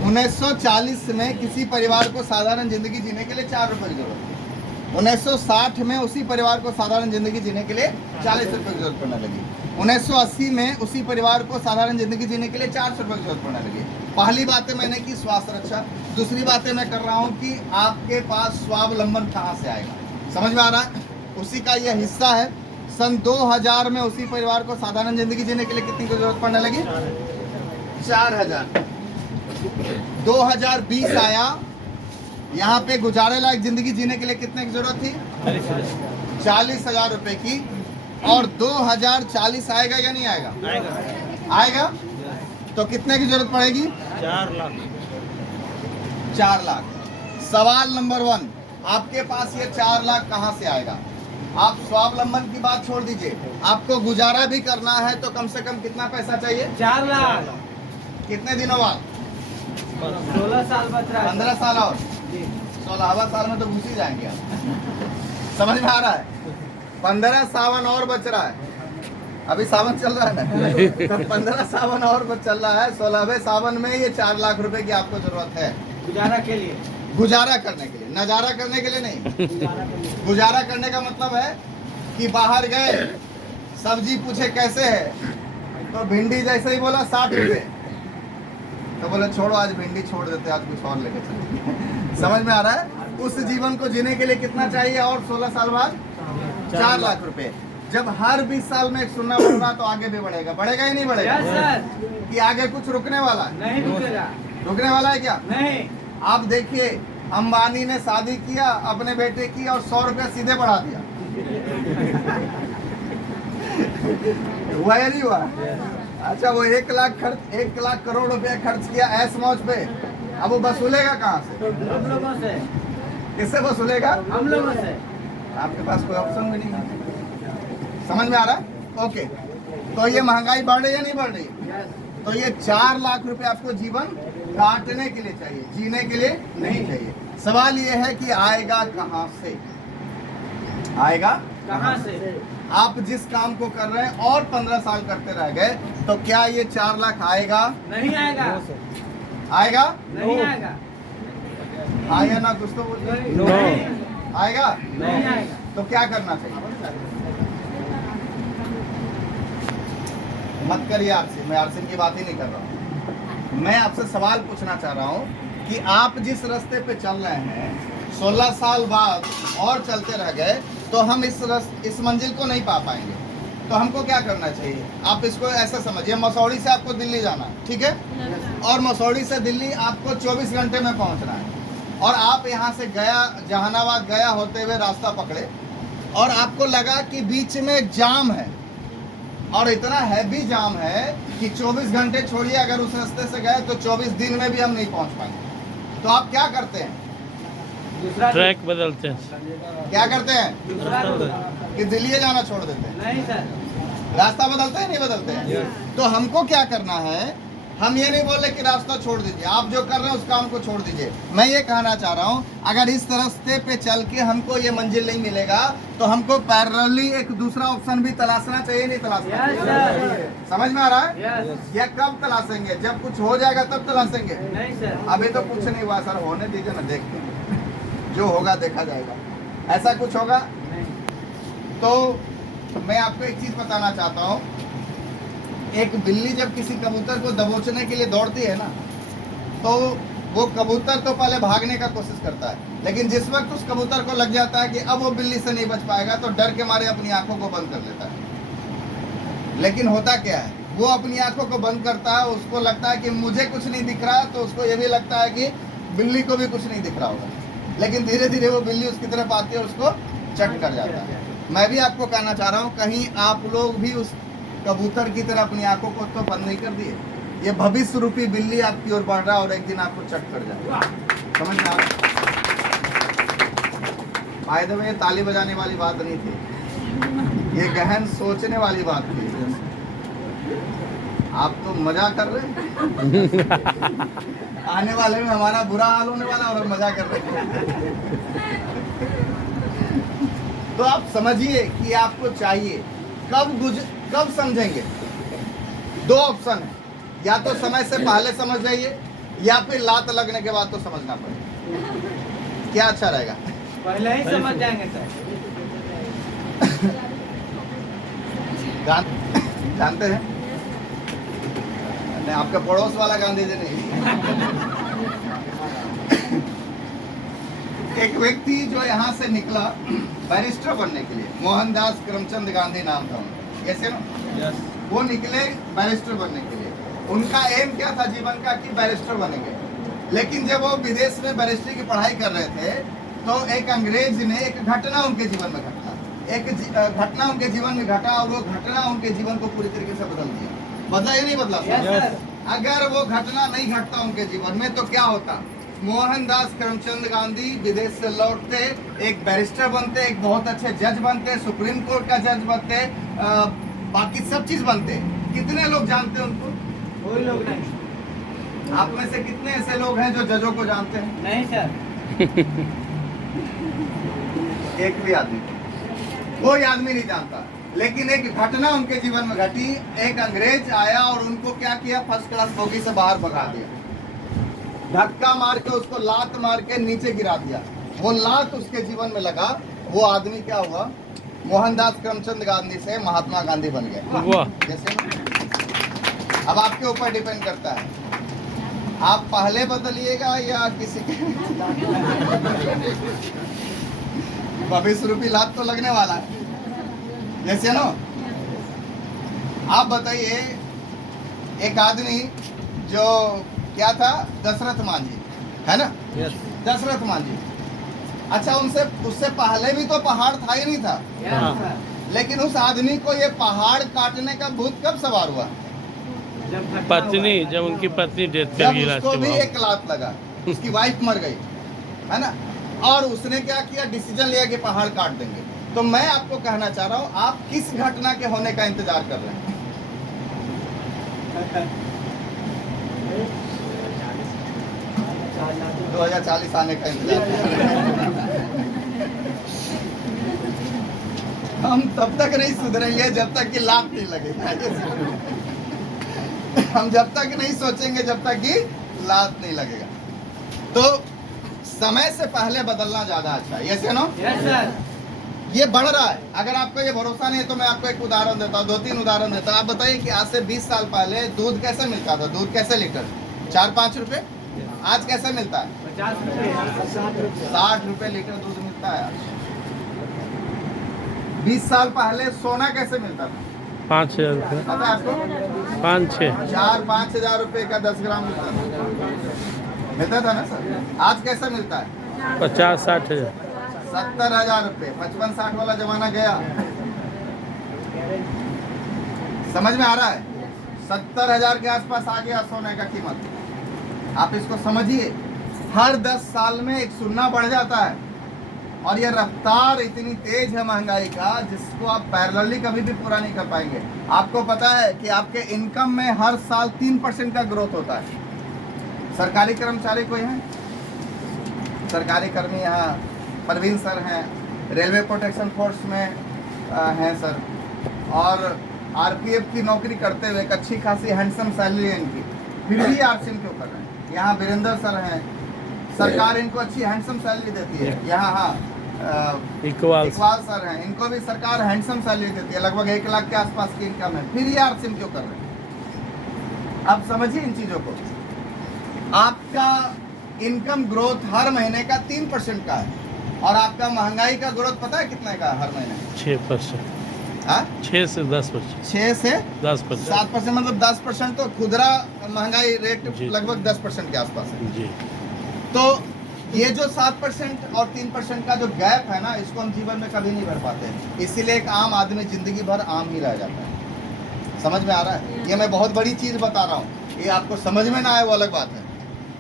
1940 में किसी परिवार को साधारण जिंदगी जीने के लिए 4 रुपए की जरूरत है। 1960 में उसी परिवार को साधारण जिंदगी जीने के लिए 40 रुपए की जरूरत पड़ने लगी। 1980 में उसी परिवार को साधारण जिंदगी जीने के लिए 400 रुपए की जरूरत पड़ने लगी। पहली बातें मैंने की स्वास्थ्य रक्षा, दूसरी बातें मैं कर रहा हूँ कि आपके पास स्वावलंबन कहाँ से आएगा। समझ में आ रहा है? उसी का यह हिस्सा है। सन 2000 में उसी परिवार को साधारण जिंदगी जीने के लिए कितनी की जरूरत पड़ने लगी? 4000। 2020 आया, यहाँ पे गुजारे लायक जिंदगी जीने के लिए कितने की जरूरत थी? 40,000 रुपए की, और 2040 आएगा या नहीं आएगा? आएगा। तो कितने की जरूरत पड़ेगी? 4 लाख। 4 लाख। सवाल नंबर 1, आपके पास ये 4 लाख कहाँ से आएगा? आप स्वावलंबन की बात छोड़ दीजिए, आपको गुजारा भी करना है तो कम से कम कितना पैसा चाहिए? 4 लाख। कितने दिनों बाद? 16 साल बच रहा है। 15 साल और जी। 16वां साल में तो घुस ही जाएंगे आप। समझ में आ रहा है? 15 सावन और बच रहा है। अभी सावन चल रहा है ना, तो 15 सावन और चल रहा है। 16वें सावन में ये 4 लाख रुपए की आपको जरूरत है गुजारा के लिए, गुजारा करने के लिए, नजारा करने के लिए नहीं। गुजारा के लिए। गुजारा करने का मतलब है कि बाहर गए, सब्जी पूछे कैसे है, तो भिंडी जैसे ही बोला 60 रुपए, तो बोले छोड़ो आज भिंडी छोड़ देते, आज कुछ और लेके चलेंगे। समझ में आ रहा है? उस जीवन को जीने के लिए कितना चाहिए? और 16 साल बाद 4 लाख रुपए। जब हर 20 साल में एक सुनना पड़ रहा तो आगे भी बढ़ेगा, बढ़ेगा ही नहीं बढ़ेगा? Yes sir. कि आगे कुछ रुकने वाला है? नहीं रुकेगा। रुकने वाला है क्या? नहीं। आप देखिए, अंबानी ने शादी किया अपने बेटे की और 100 रुपया सीधे बढ़ा दिया। हुआ या नहीं हुआ? अच्छा, वो 1 लाख करोड़ रुपया खर्च किया ऐश मौज पे, अब वो वसूलेगा कहाँ से? हम लोगों से। किससे वसूलेगा? हम लोगों से। आपके पास कोई ऑप्शन भी नहीं है। समझ में आ रहा है? ओके, तो ये महंगाई बढ़ रही है नहीं बढ़ रही? यस। तो ये 4 लाख रुपए आपको जीवन काटने के लिए चाहिए, जीने के लिए नहीं चाहिए। सवाल ये है कि आएगा कहाँ से? आएगा कहाँ से? आप जिस काम को कर रहे हैं और 15 साल करते रह गए, तो क्या ये 4 लाख आएगा? नहीं आएगा। आएगा? नहीं आएगा। आएगा ना, कुछ तो बोलिए। नहीं। आएगा? नहीं आएगा। तो क्या करना चाहिए? मत करिए आरसी, मैं आरसी की बात ही नहीं कर रहा हूँ। मैं आपसे सवाल पूछना चाह रहा हूँ कि आप जिस रास्ते पे चल रहे हैं, 16 साल बाद और चलते रह गए तो हम इस मंजिल को नहीं पा पाएंगे। तो हमको क्या करना चाहिए? आप इसको ऐसा समझिए, मसौड़ी से आपको दिल्ली जाना है, ठीक है? और मसौड़ी से दिल्ली आपको 24 घंटे में पहुंचना है, और आप यहाँ से गया, जहानाबाद गया होते हुए रास्ता पकड़े, और आपको लगा कि बीच में एक जाम है, और इतना हैवी जाम है कि 24 घंटे छोड़िए, अगर उस रास्ते से गए तो 24 दिन में भी हम नहीं पहुंच पाएंगे। तो आप क्या करते हैं? दूसरा ट्रैक बदलते हैं। क्या करते हैं? दूसरा कि दिल्ली जाना छोड़ देते हैं? नहीं सर। रास्ता बदलते हैं नहीं बदलते हैं? तो हमको क्या करना है? हम ये नहीं बोल रहे कि रास्ता छोड़ दीजिए, आप जो कर रहे हैं उस काम को छोड़ दीजिए। मैं ये कहना चाह रहा हूँ, अगर इस रास्ते पे चल के हमको ये मंजिल नहीं मिलेगा तो हमको पैरेलली एक दूसरा ऑप्शन भी तलाशना चाहिए, नहीं तलाशना यस चाहिए? सर। समझ में आ रहा है? यस। ये कब तलाशेंगे? जब कुछ हो जाएगा तब तलाशेंगे। नहीं सर। अभी तो कुछ नहीं हुआ सर, होने दीजिए ना, देखते हैं जो होगा देखा जाएगा। ऐसा कुछ होगा? नहीं। तो मैं आपको एक चीज बताना चाहता हूँ, एक बिल्ली जब किसी कबूतर को दबोचने के लिए दौड़ती है ना, तो वो कबूतर तो पहले भागने का कोशिश करता है, लेकिन जिस वक्त उस कबूतर को लग जाता है कि अब वो बिल्ली से नहीं बच पाएगा, तो डर के मारे अपनी आंखों को बंद कर लेता है। लेकिन होता क्या है, वो अपनी आंखों को बंद करता है, उसको लगता है कि मुझे कुछ नहीं दिख रहा, तो उसको ये भी लगता है कि बिल्ली को भी कुछ नहीं दिख रहा होगा, लेकिन धीरे धीरे वो बिल्ली उसकी तरफ आती है, उसको चट कर जाता है। मैं भी आपको कहना चाह रहा हूँ, कहीं आप लोग भी उस कबूतर की तरह अपनी आंखों को तो बंद नहीं कर दिए। ये भविष्य रूपी बिल्ली आपकी ओर बढ़ रहा है और एक दिन आपको चट कर जाएगा। समझ में आ रहा है? बाय द वे, ताली बजाने वाली बात नहीं थी, ये गहन सोचने वाली बात थी। आप तो मजा कर रहे हैं। आने वाले में हमारा बुरा हाल होने वाला और हम मजा कर रहे हैं। तो आप समझिए कि आपको चाहिए कब समझेंगे? 2 ऑप्शन है, या तो समय से पहले समझ जाइए, या फिर लात लगने के बाद तो समझना पड़ेगा। क्या अच्छा रहेगा? पहले ही समझ जाएंगे सर। जानते हैं? नहीं, आपका पड़ोस वाला गांधी जी नहीं। एक व्यक्ति जो यहाँ से निकला बैरिस्टर बनने के लिए, मोहनदास करमचंद गांधी नाम था उनका, कैसे ना? वो निकले बैरिस्टर बनने के लिए। उनका एम क्या था जीवन का? कि बैरिस्टर बनेंगे। लेकिन जब वो विदेश में बैरिस्ट्री की पढ़ाई कर रहे थे, तो एक अंग्रेज ने एक घटना उनके जीवन में घटना, घटना उनके जीवन में घटा और वो घटना उनके जीवन को पूरी तरीके से बदल दिया। बदला या नहीं बदला? Yes sir. अगर वो घटना नहीं घटता उनके जीवन में तो क्या होता? मोहनदास करमचंद गांधी विदेश से लौटते, एक बैरिस्टर बनते, एक बहुत अच्छे जज बनते, सुप्रीम कोर्ट का जज बनते, बाकी सब चीज बनते। कितने लोग जानते हैं उनको? कोई लोग नहीं। आप में से कितने ऐसे लोग हैं जो जजों को जानते हैं? नहीं सर। एक भी आदमी, कोई आदमी नहीं जानता। लेकिन एक घटना उनके जीवन में घटी, एक अंग्रेज आया और उनको क्या किया? फर्स्ट क्लास बोगी से बाहर भगा दिया, धक्का मार के उसको लात मार के नीचे गिरा दिया। वो लात उसके जीवन में लगा, वो आदमी क्या हुआ? मोहनदास करमचंद गांधी से महात्मा गांधी बन गए। वाह। जैसे अब आपके ऊपर डिपेंड करता है, आप पहले बदलिएगा या किसी के भविष्य रूपी लात तो लगने वाला है। जैसे ना, आप बताइए, एक आदमी जो क्या था? दशरथ मांझी, है ना? दशरथ मांझी। अच्छा, उससे पहले भी तो पहाड़ था ही नहीं था, यस सर। लेकिन उस आदमी को ये पहाड़ काटने का भूत कब सवार हुआ? जब घटना पत्नी, हुआ। जब उनकी पत्नी डेथ कर जब गई उसको रास्ते भी में। एक लात लगा, उसकी वाइफ मर गई, है ना? और उसने क्या किया? डिसीजन लिया कि पहाड़ काट देंगे। तो मैं आपको कहना चाह रहा हूँ, आप किस घटना के होने का इंतजार कर रहे हैं? 2040 आने का इंतजार कर रहे हैं। हम तब तक नहीं सुधरेंगे जब तक कि लात नहीं लगेगा। हम जब तक नहीं सोचेंगे जब तक कि लात नहीं लगेगा। तो समय से पहले बदलना ज्यादा अच्छा है। यस या नो? Yes sir. ये बढ़ रहा है। अगर आपको ये भरोसा नहीं है तो मैं आपको एक उदाहरण देता हूँ, 2-3 उदाहरण देता हूँ। आप बताइए कि आज से 20 साल पहले दूध कैसे मिलता था? दूध कैसे लीटर? 4-5 रुपए। आज कैसे मिलता है? 50 रुपए, 60 रुपए। 60 रुपए लीटर दूध मिलता है आज। 20 साल पहले सोना कैसे मिलता था? 5,000 रुपये, पता है आपको? 5-6। 4-5 हजार रुपए का 10 ग्राम मिलता था ना सर? आज कैसा मिलता है? 50-60 हज़ार। 70,000 रुपए। 55-60 वाला जमाना गया। समझ में आ रहा है? 70,000 के आसपास आ गया सोने का कीमत। आप इसको समझिए, हर 10 साल में एक सुन्ना बढ़ जाता है। और ये रफ्तार इतनी तेज है महंगाई का, जिसको आप पैरेलली कभी भी पूरा नहीं कर पाएंगे। आपको पता है कि आपके इनकम में हर साल 3% का ग्रोथ होता है। सरकारी कर्मचारी कोई है? सरकारी कर्मी यहाँ परवीन सर हैं, रेलवे प्रोटेक्शन फोर्स में हैं सर, और आरपीएफ की नौकरी करते हुए एक अच्छी खासी हैंडसम सैलरी है इनकी, फिर भी आरसीएम क्यों कर रहे हैं? यहाँ वीरेंद्र सर हैं, सरकार इनको अच्छी हैंडसम सैलरी देती है। यहाँ हाँ इकबाल इकबाल सर हैं, इनको भी सरकार हैंडसम सैलरी देती है, लगभग 1 लाख के आसपास की इनकम है, फिर ये आरसीएम क्यों कर रहे हैं? आप समझिए इन चीज़ों को। आपका इनकम ग्रोथ हर महीने का 3% का है, और आपका महंगाई का ग्रोथ पता है कितने का हर महीने? 6%। हाँ? 6 से 10%। 6 से 10%। 7%, मतलब 10% तो खुदरा महंगाई रेट जी। लगभग 10% के आसपास है। जी। तो ये जो 7% और 3% का जो गैप है ना, इसको हम जीवन में कभी नहीं भर पाते। इसीलिए एक आम आदमी जिंदगी भर आम ही रह जाता है। समझ में आ रहा है? ये मैं बहुत बड़ी चीज़ बता रहा हूँ, ये आपको समझ में ना आए वो अलग बात है,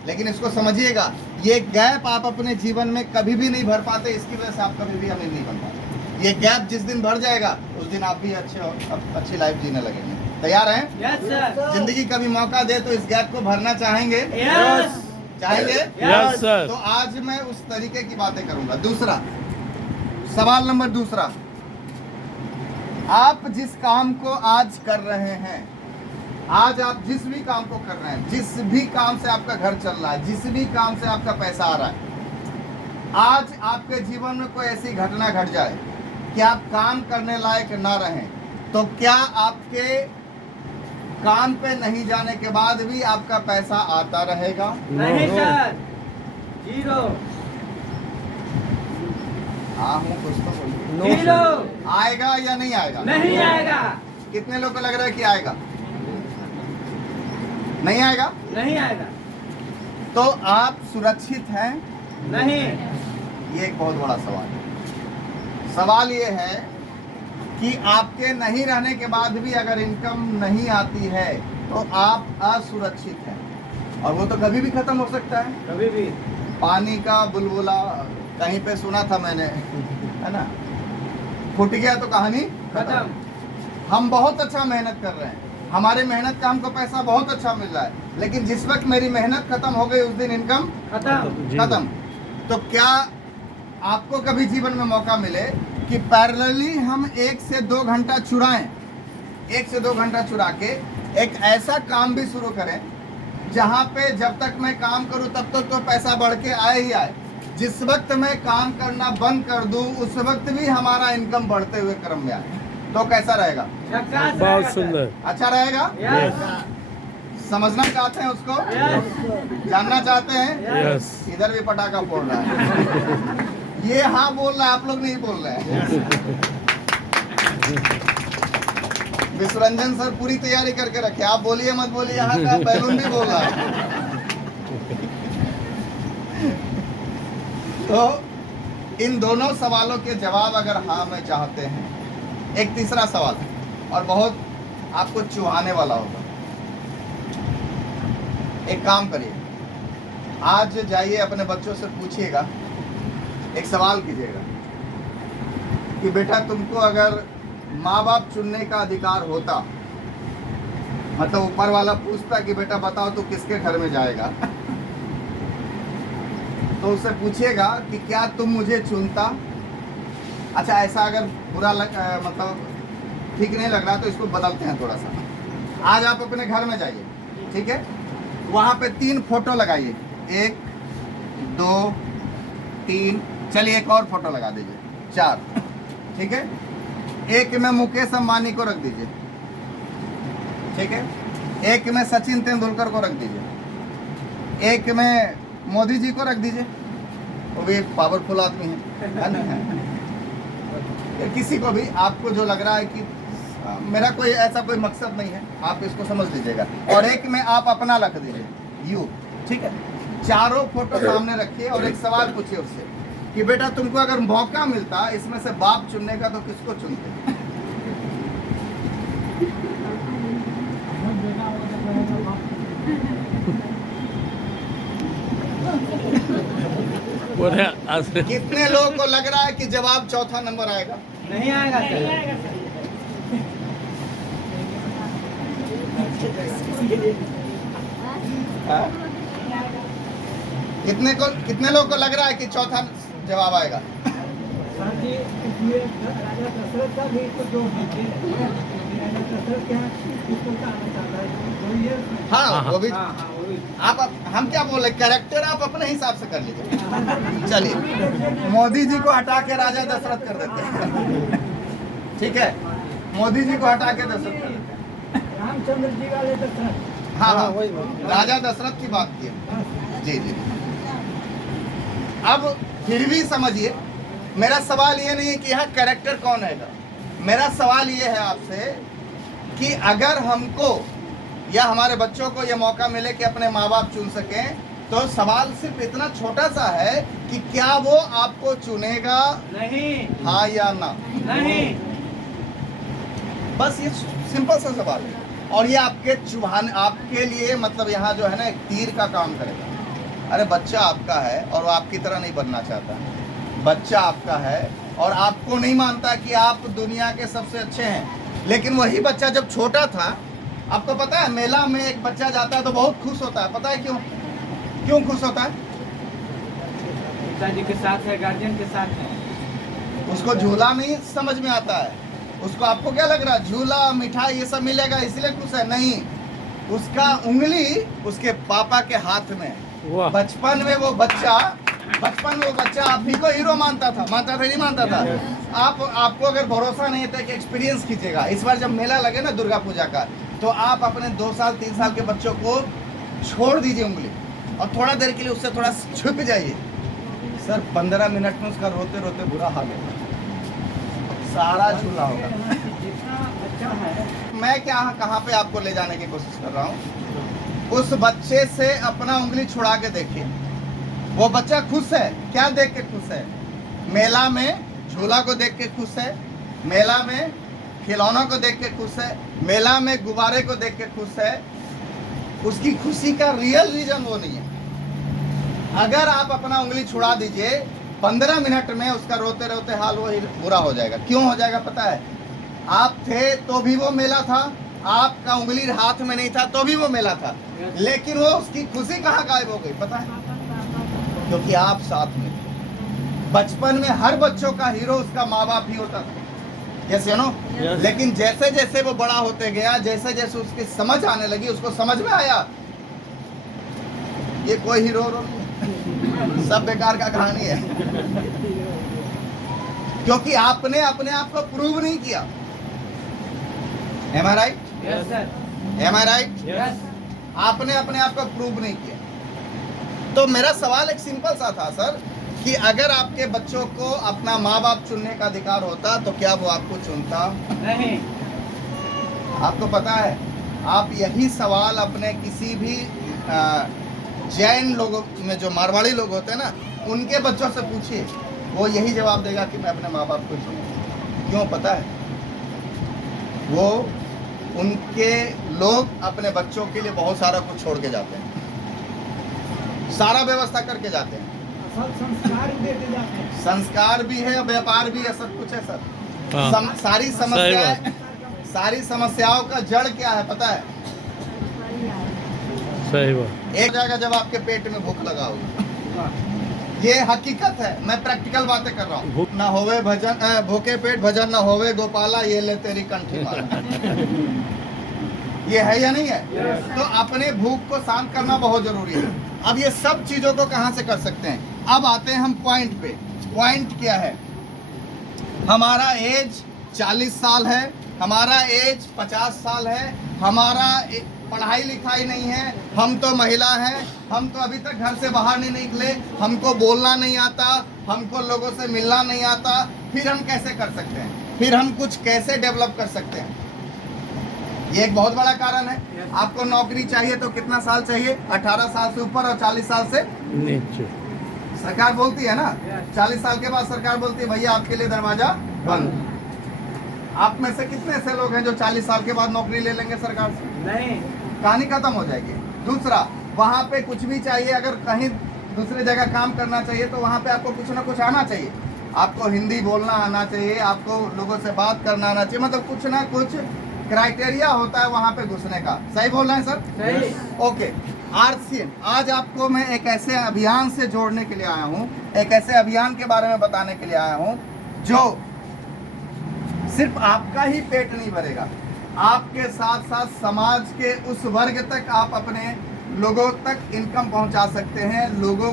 लेकिन इसको समझिएगा। ये गैप आप अपने जीवन में कभी भी नहीं भर पाते, इसकी वजह से आप कभी भी अमीर नहीं बन पाते। ये गैप जिस दिन भर जाएगा उस दिन आप भी अच्छी लाइफ जीने लगेंगे। तैयार हैं? Yes sir. जिंदगी कभी मौका दे तो इस गैप को भरना चाहेंगे? यस। चाहेंगे? Yes sir. तो आज मैं उस तरीके की बातें करूंगा। दूसरा सवाल नंबर दूसरा, आप जिस काम को आज कर रहे हैं, आज आप जिस भी काम को कर रहे हैं, जिस भी काम से आपका घर चल रहा है, जिस भी काम से आपका पैसा आ रहा है, आज आपके जीवन में कोई ऐसी घटना घट जाए कि आप काम करने लायक ना रहें, तो क्या आपके काम पे नहीं जाने के बाद भी आपका पैसा आता रहेगा? नहीं नो। सर, 0। हाँ हूँ, कुछ तो बोलिए। 0 आएगा या नहीं आएगा? नहीं आएगा। कितने लोग को लग रहा है कि आएगा? नहीं आएगा? नहीं आएगा। तो आप सुरक्षित हैं? नहीं। ये एक बहुत बड़ा सवाल है। सवाल ये है कि आपके नहीं रहने के बाद भी अगर इनकम नहीं आती है तो आप असुरक्षित हैं और वो तो कभी भी खत्म हो सकता है। कभी भी पानी का बुलबुला कहीं पे सुना था मैंने, है ना, फूट गया तो कहानी खत्म। हम बहुत अच्छा मेहनत कर रहे हैं, हमारे मेहनत का हमको पैसा बहुत अच्छा मिल रहा है, लेकिन जिस वक्त मेरी मेहनत खत्म हो गई उस दिन इनकम खत्म। जी। खत्म। तो क्या आपको कभी जीवन में मौका मिले कि पैरेलली हम 1 से 2 घंटा चुराएं, 1 से 2 घंटा चुरा के एक ऐसा काम भी शुरू करें जहां पे जब तक मैं काम करूं तब तक तो पैसा बढ़ के आए ही आए, जिस वक्त मैं काम करना बंद कर दूं उस वक्त भी हमारा इनकम बढ़ते हुए क्रम में आए, तो कैसा रहेगा? झकास बहुत रहेगा, सुंदर। अच्छा रहेगा? यस समझना चाहते हैं उसको? यस जानना चाहते हैं? यस। इधर भी पटाखा फोड़ रहा है। ये हाँ बोल रहा है, आप लोग नहीं बोल रहे हैं। विश्वरंजन सर पूरी तैयारी करके रखे, आप बोलिए मत बोलिए, यहाँ का बैलून भी बोल रहा है। तो इन दोनों सवालों के जवाब अगर हाँ में चाहते हैं, एक तीसरा सवाल है और बहुत आपको चुहाने वाला होगा। एक काम करिए, आज जाइए अपने बच्चों से पूछिएगा, एक सवाल कीजिएगा कि बेटा तुमको अगर माँ बाप चुनने का अधिकार होता, मतलब ऊपर वाला पूछता कि बेटा बताओ तू किसके घर में जाएगा, तो उससे पूछिएगा कि क्या तुम मुझे चुनता। अच्छा, ऐसा अगर बुरा मतलब ठीक नहीं लग रहा तो इसको बदलते हैं थोड़ा सा। आज आप अपने घर में जाइए, ठीक है, वहाँ पे 3 फोटो लगाइए, 1 2 3, चलिए एक और फोटो लगा दीजिए, 4, ठीक है। एक में मुकेश अंबानी को रख दीजिए, ठीक है। एक में सचिन तेंदुलकर को रख दीजिए, एक में मोदी जी को रख दीजिए, वो भी एक पावरफुल आदमी है ना। या किसी को भी आपको जो लग रहा है कि मेरा कोई ऐसा कोई मकसद नहीं है, आप इसको समझ लीजिएगा। और एक में आप अपना रख दीजिए, यू, ठीक है। चारों फोटो सामने रखिए और एक सवाल पूछिए उससे कि बेटा तुमको अगर मौका मिलता इसमें से बाप चुनने का तो किसको चुनते? बोले आज कितने लोगों को लग रहा है कि जवाब चौथा नंबर आएगा? नहीं आएगा सर। हाँ? कितने लोगों को लग रहा है कि चौथा जवाब आएगा? सर जी, इसमें राजा दशरथ का भी तो जो राजा दशरथ क्या इसको कहना चाहता है वही है। हाँ, वो भी। हाँ हाँ वही। आप हम क्या बोले, कैरेक्टर आप अपने हिसाब से कर लीजिए। चलिए, मोदी जी को हटा के राजा दशरथ कर देते हैं, ठीक है। मोदी जी को हटा के दशरथ कर देते हैं। रामचंद्र जी वाले दशरथ। हाँ हाँ, राजा दशरथ की बात की, जी जी। अब फिर भी समझिए, मेरा सवाल ये नहीं है कि यहाँ कैरेक्टर कौन है, मेरा सवाल ये है आपसे कि अगर हमको या हमारे बच्चों को ये मौका मिले कि अपने माँ बाप चुन सकें, तो सवाल सिर्फ इतना छोटा सा है कि क्या वो आपको चुनेगा, नहीं हाँ या ना? नहीं। बस ये सिंपल सा सवाल है और ये आपके चुभाने, आपके लिए मतलब यहाँ जो है ना एक तीर का काम करेगा। अरे बच्चा आपका है और वो आपकी तरह नहीं बनना चाहता, बच्चा आपका है और आपको नहीं मानता कि आप दुनिया के सबसे अच्छे हैं। लेकिन वही बच्चा जब छोटा था, आपको पता है मेला में एक बच्चा जाता है तो बहुत खुश होता है, पता है क्यों? क्यों खुश होता है? पिताजी के साथ है, गार्जियन के साथ है। उसको झूला नहीं समझ में आता है, उसको आपको क्या लग रहा है झूला मिठाई ये सब मिलेगा इसलिए खुश है? नहीं, उसका उंगली उसके पापा के हाथ में। वाह। बचपन में वो बच्चा आप भी को हीरो मानता था नहीं मानता था? आपको अगर भरोसा नहीं है तो एक एक्सपीरियंस कीजिएगा। इस बार जब मेला लगे ना दुर्गा पूजा का, तो आप अपने 2 साल 3 साल के बच्चों को छोड़ दीजिए उंगली और थोड़ा देर के लिए उससे थोड़ा छुप जाइए। सर 15 मिनट में उसका रोते रोते बुरा हाल होगा, सारा झूला होगा। जितना अच्छा है मैं क्या कहाँ पे आपको ले जाने की कोशिश कर रहा हूँ, उस बच्चे से अपना उंगली छुड़ा के देखिए, वो बच्चा खुश है। क्या देख के खुश है? मेला में झूला को देख के खुश है, मेला में खिलौनों को देख के खुश है, मेला में गुब्बारे को देख के खुश है, उसकी खुशी का रियल रीजन वो नहीं है। अगर आप अपना उंगली छुड़ा दीजिए 15 मिनट में उसका रोते रोते हाल वो बुरा हो जाएगा। क्यों हो जाएगा पता है? आप थे तो भी वो मेला था, आपका उंगली हाथ में नहीं था तो भी वो मेला था, लेकिन वो उसकी खुशी कहाँ गायब हो गई पता है? क्योंकि आप साथ में थे। बचपन में हर बच्चों का हीरो उसका माँ बाप ही होता था, यस यू नो। Yes. लेकिन जैसे जैसे वो बड़ा होते गया, जैसे जैसे उसकी समझ आने लगी, उसको समझ में आया ये कोई हीरो नहीं है, सब बेकार का कहानी है। क्योंकि आपने अपने आप को प्रूव नहीं किया। Am I right? Yes, sir. Am I right? Yes. आपने अपने आप को प्रूव नहीं किया। तो मेरा सवाल एक सिंपल सा था सर, कि अगर आपके बच्चों को अपना माँ बाप चुनने का अधिकार होता तो क्या वो आपको चुनता? नहीं। आपको पता है, आप यही सवाल अपने किसी भी जैन लोगों में जो मारवाड़ी लोग होते हैं ना, उनके बच्चों से पूछिए, वो यही जवाब देगा कि मैं अपने माँ बाप को चुनूंगा। क्यों पता है? वो उनके लोग अपने बच्चों के लिए बहुत सारा कुछ छोड़ के जाते हैं, सारा व्यवस्था करके जाते हैं। सब संस्कार देते जाते हैं। संस्कार भी है, व्यापार भी है, सब कुछ है सर। हाँ। सारी सही समस्याएं, सारी समस्याओं का जड़ क्या है पता है? सही बात। एक जाएगा जब आपके पेट में भूख लगा होगा। ये हकीकत है, मैं प्रैक्टिकल बातें कर रहा हूँ। ना होवे भजन भूखे पेट भजन ना होवे गोपाला, ये ले तेरी कंठी माला। ये है या नहीं है? तो अपने भूख को शांत करना बहुत जरूरी है। अब ये सब चीजों को कहाँ से कर सकते हैं? अब आते हैं हम पॉइंट पे। पॉइंट क्या है? हमारा एज 40 साल है, हमारा एज 50 साल है, हमारा पढ़ाई लिखाई नहीं है, हम तो महिला हैं, हम तो अभी तक घर से बाहर नहीं निकले, हमको बोलना नहीं आता, हमको लोगों से मिलना नहीं आता, फिर हम कैसे कर सकते हैं? फिर हम कुछ कैसे डेवलप कर सकते हैं? ये एक बहुत बड़ा कारण है। आपको नौकरी चाहिए तो कितना साल चाहिए? 18 साल से ऊपर और 40 साल से नीचे। सरकार बोलती है ना, 40 साल के बाद सरकार बोलती है भैया आपके लिए दरवाजा बंद। आप में से कितने ऐसे लोग हैं जो 40 साल के बाद नौकरी ले लेंगे सरकार से? नहीं। कहानी खत्म हो जाएगी। दूसरा, वहाँ पे कुछ भी चाहिए, अगर कहीं दूसरी जगह काम करना चाहिए तो वहाँ पे आपको कुछ ना कुछ आना चाहिए। आपको हिंदी बोलना आना चाहिए, आपको लोगों से बात करना आना चाहिए, मतलब कुछ ना कुछ क्राइटेरिया होता है वहाँ पे घुसने का। सही बोल रहे हैं सर? सही। ओके। आरसीएम, आज आपको मैं एक ऐसे अभियान से जोड़ने के लिए आया हूँ, एक ऐसे अभियान के बारे में बताने के लिए आया हूँ जो सिर्फ आपका ही पेट नहीं भरेगा, आपके साथ साथ समाज के उस वर्ग तक आप अपने लोगों तक इनकम पहुंचा सकते हैं, लोगों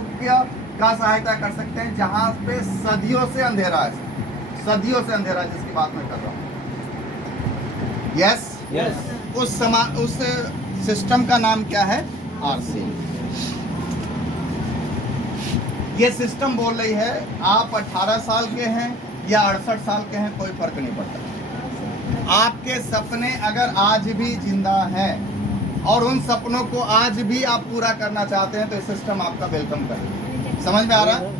का सहायता कर सकते हैं जहां पे सदियों से अंधेरा है, सदियों से अंधेरा जिसकी बात मैं कर रहा हूँ। Yes yes. उस सिस्टम का नाम क्या है? आरसी। ये सिस्टम बोल रही है आप 18 साल के हैं या 68 साल के हैं, कोई फर्क नहीं पड़ता। आपके सपने अगर आज भी जिंदा हैं और उन सपनों को आज भी आप पूरा करना चाहते हैं तो ये सिस्टम आपका वेलकम कर रही है। समझ में आ रहा है?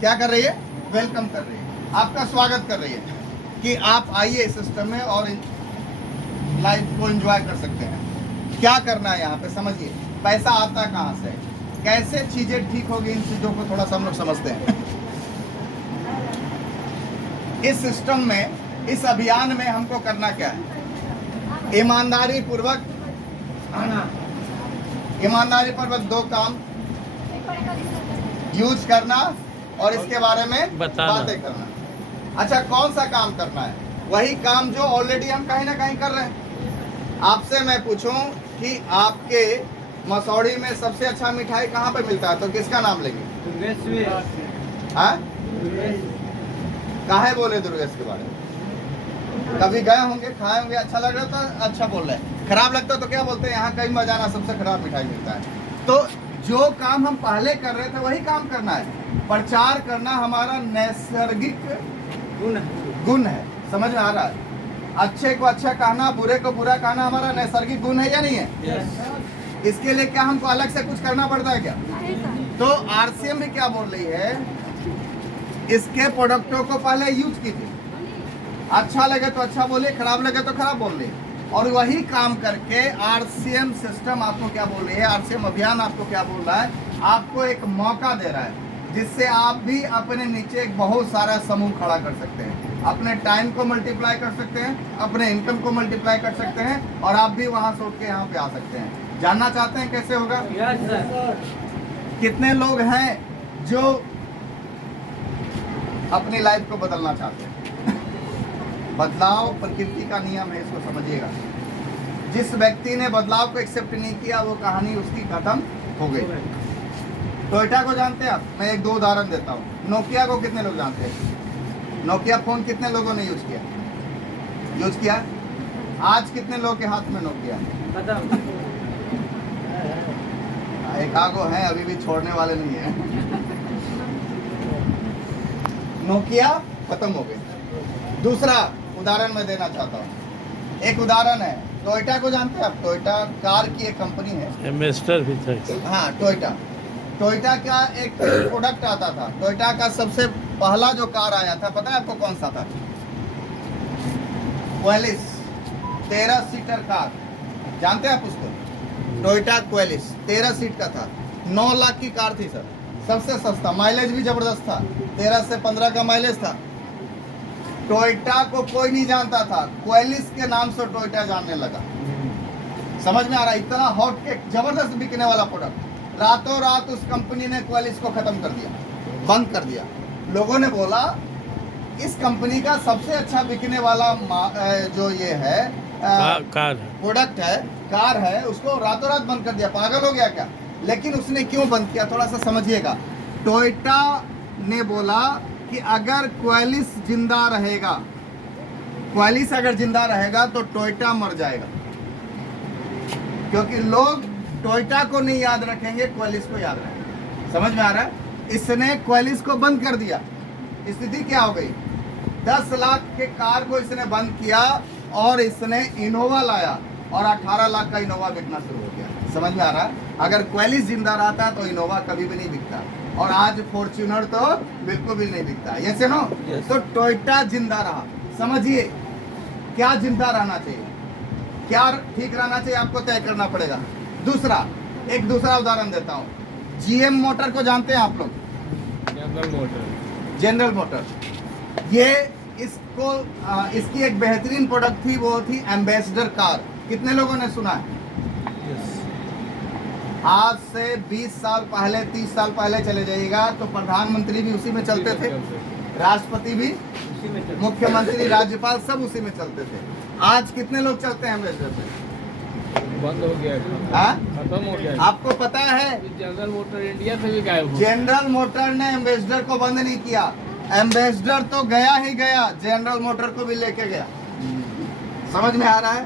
क्या कर रही है? वेलकम कर रही है, आपका स्वागत कर रही है कि आप आइए इस सिस्टम में और लाइफ को एंजॉय कर सकते हैं। क्या करना है यहाँ पे समझिए। पैसा आता कहाँ से, कैसे चीजें ठीक होगी, इन चीजों को थोड़ा सा हम लोग समझते हैं। इस सिस्टम में, इस अभियान में हमको करना क्या है? ईमानदारी पूर्वक आना। ईमानदारी पूर्वक 2 काम यूज करना और इसके बारे में बताना। बातें करना। अच्छा, कौन सा काम करना है? वही काम जो ऑलरेडी हम कहीं ना कहीं कर रहे हैं। आपसे मैं पूछूं कि आपके मसौड़ी में सबसे अच्छा मिठाई कहाँ पे मिलता है तो किसका नाम लेंगे? हाँ? काहे बोले दुर्गेश के बारे में? कभी गए होंगे, खाए होंगे, अच्छा लग रहा तो अच्छा बोल रहे हैं, खराब लगता है तो क्या बोलते हैं? यहाँ कहीं मजाना सबसे खराब मिठाई मिलता है। तो जो काम हम पहले कर रहे थे वही काम करना है। प्रचार करना हमारा नैसर्गिक गुण है। समझ में आ रहा है? अच्छे को अच्छा कहना, बुरे को बुरा कहना हमारा नैसर्गिक गुण है या नहीं है? यस। इसके लिए क्या हमको अलग से कुछ करना पड़ता है क्या? तो आरसीएम भी क्या बोल रही है? इसके प्रोडक्टों को पहले यूज कीजिए। अच्छा लगे तो अच्छा बोलिए, खराब लगे तो खराब बोलिए। और वही काम करके आरसीएम सिस्टम आपको क्या बोल रही है, आरसीएम अभियान आपको क्या बोल रहा है, आपको एक मौका दे रहा है जिससे आप भी अपने नीचे एक बहुत सारा समूह खड़ा कर सकते हैं, अपने टाइम को मल्टीप्लाई कर सकते हैं, अपने इनकम को मल्टीप्लाई कर सकते हैं, और आप भी वहां से उठ के यहाँ पे आ सकते हैं। जानना चाहते हैं कैसे होगा? Yes sir. कितने लोग हैं जो अपनी लाइफ को बदलना चाहते हैं? बदलाव प्रकृति का नियम है, इसको समझिएगा। जिस व्यक्ति ने बदलाव को एक्सेप्ट नहीं किया वो कहानी उसकी खत्म हो गई। टोयोटा को जानते हैं आप? मैं एक दो उदाहरण देता हूँ। नोकिया को कितने लोग जानते हैं? नोकिया फोन कितने लोगों ने यूज किया? आज कितने लोगों के हाथ में नोकिया? खत्म। एक आगो है, अभी भी छोड़ने वाले नहीं है। नोकिया खत्म हो गई। दूसरा उदाहरण मैं देना चाहता हूँ। एक उदाहरण है, टोयोटा को जानते हैं आप? टोयोटा कार की एक कंपनी है। एम्बेसडर भी था। हाँ, टोयोटा का एक प्रोडक्ट आता था। टोयोटा का सबसे पहला जो कार आया था, पता है आपको कौन सा था? क्वेलिस 13 सीटर कार। जानते हैं आप उसको? टोयोटा क्वेलिस 13 सीट का था, 9 लाख की कार थी सर, सबसे सस्ता, माइलेज भी जबरदस्त था, 13 से 15 का माइलेज था। टोयोटा को कोई नहीं जानता था, क्वेलिस के नाम से टोयोटा जानने लगा। समझ में आ रहा है? इतना हॉट केक, जबरदस्त बिकने वाला प्रोडक्ट। रातों रात उस कंपनी ने क्वेलिस को खत्म कर दिया, बंद कर दिया। लोगों ने बोला इस कंपनी का सबसे अच्छा बिकने वाला जो ये है कार प्रोडक्ट है, कार है, उसको रातों रात बंद कर दिया। पागल हो गया क्या? लेकिन उसने क्यों बंद किया, थोड़ा सा समझिएगा। टोयोटा ने बोला कि अगर क्वेलिस जिंदा रहेगा, क्वेलिस अगर जिंदा रहेगा तो टोयोटा मर जाएगा, क्योंकि लोग टोयोटा को नहीं याद रखेंगे, क्वेलिस को याद रखेंगे। समझ में आ रहा है? इसने क्वेलिस को बंद कर दिया। स्थिति क्या हो गई? 10 लाख के कार को इसने बंद किया और इसने इनोवा लाया और 18 लाख का इनोवा बिकना शुरू हो गया। समझ में आ रहा है? अगर क्वेलिस जिंदा रहता तो इनोवा कभी भी नहीं बिकता, और आज फॉर्च्यूनर तो बिल्कुल भी नहीं बिकता। यस या नो? तो टोयोटा जिंदा रहा। समझिए क्या जिंदा रहना चाहिए, क्या ठीक रहना चाहिए, आपको तय करना पड़ेगा। दूसरा, एक दूसरा उदाहरण देता हूँ। जीएम मोटर को जानते हैं आप लोग? General motor. ये इसकी एक बेहतरीन प्रोडक्ट थी, वो थी एम्बेसडर कार। कितने लोगों ने सुना है? आज से 20 साल पहले, 30 साल पहले चले जाइएगा तो प्रधानमंत्री भी उसी में चलते थे, राष्ट्रपति भी, मुख्यमंत्री, राज्यपाल सब उसी में चलते थे। आज कितने लोग चलते हैं एम्बेसडर पे? बंद हो गया, खत्म हो गया। आपको पता है जनरल मोटर इंडिया से भी गायब हो। जनरल मोटर ने एम्बेसडर को बंद नहीं किया, एम्बेसडर तो गया ही गया, जनरल मोटर को भी लेके गया। समझ में आ रहा है?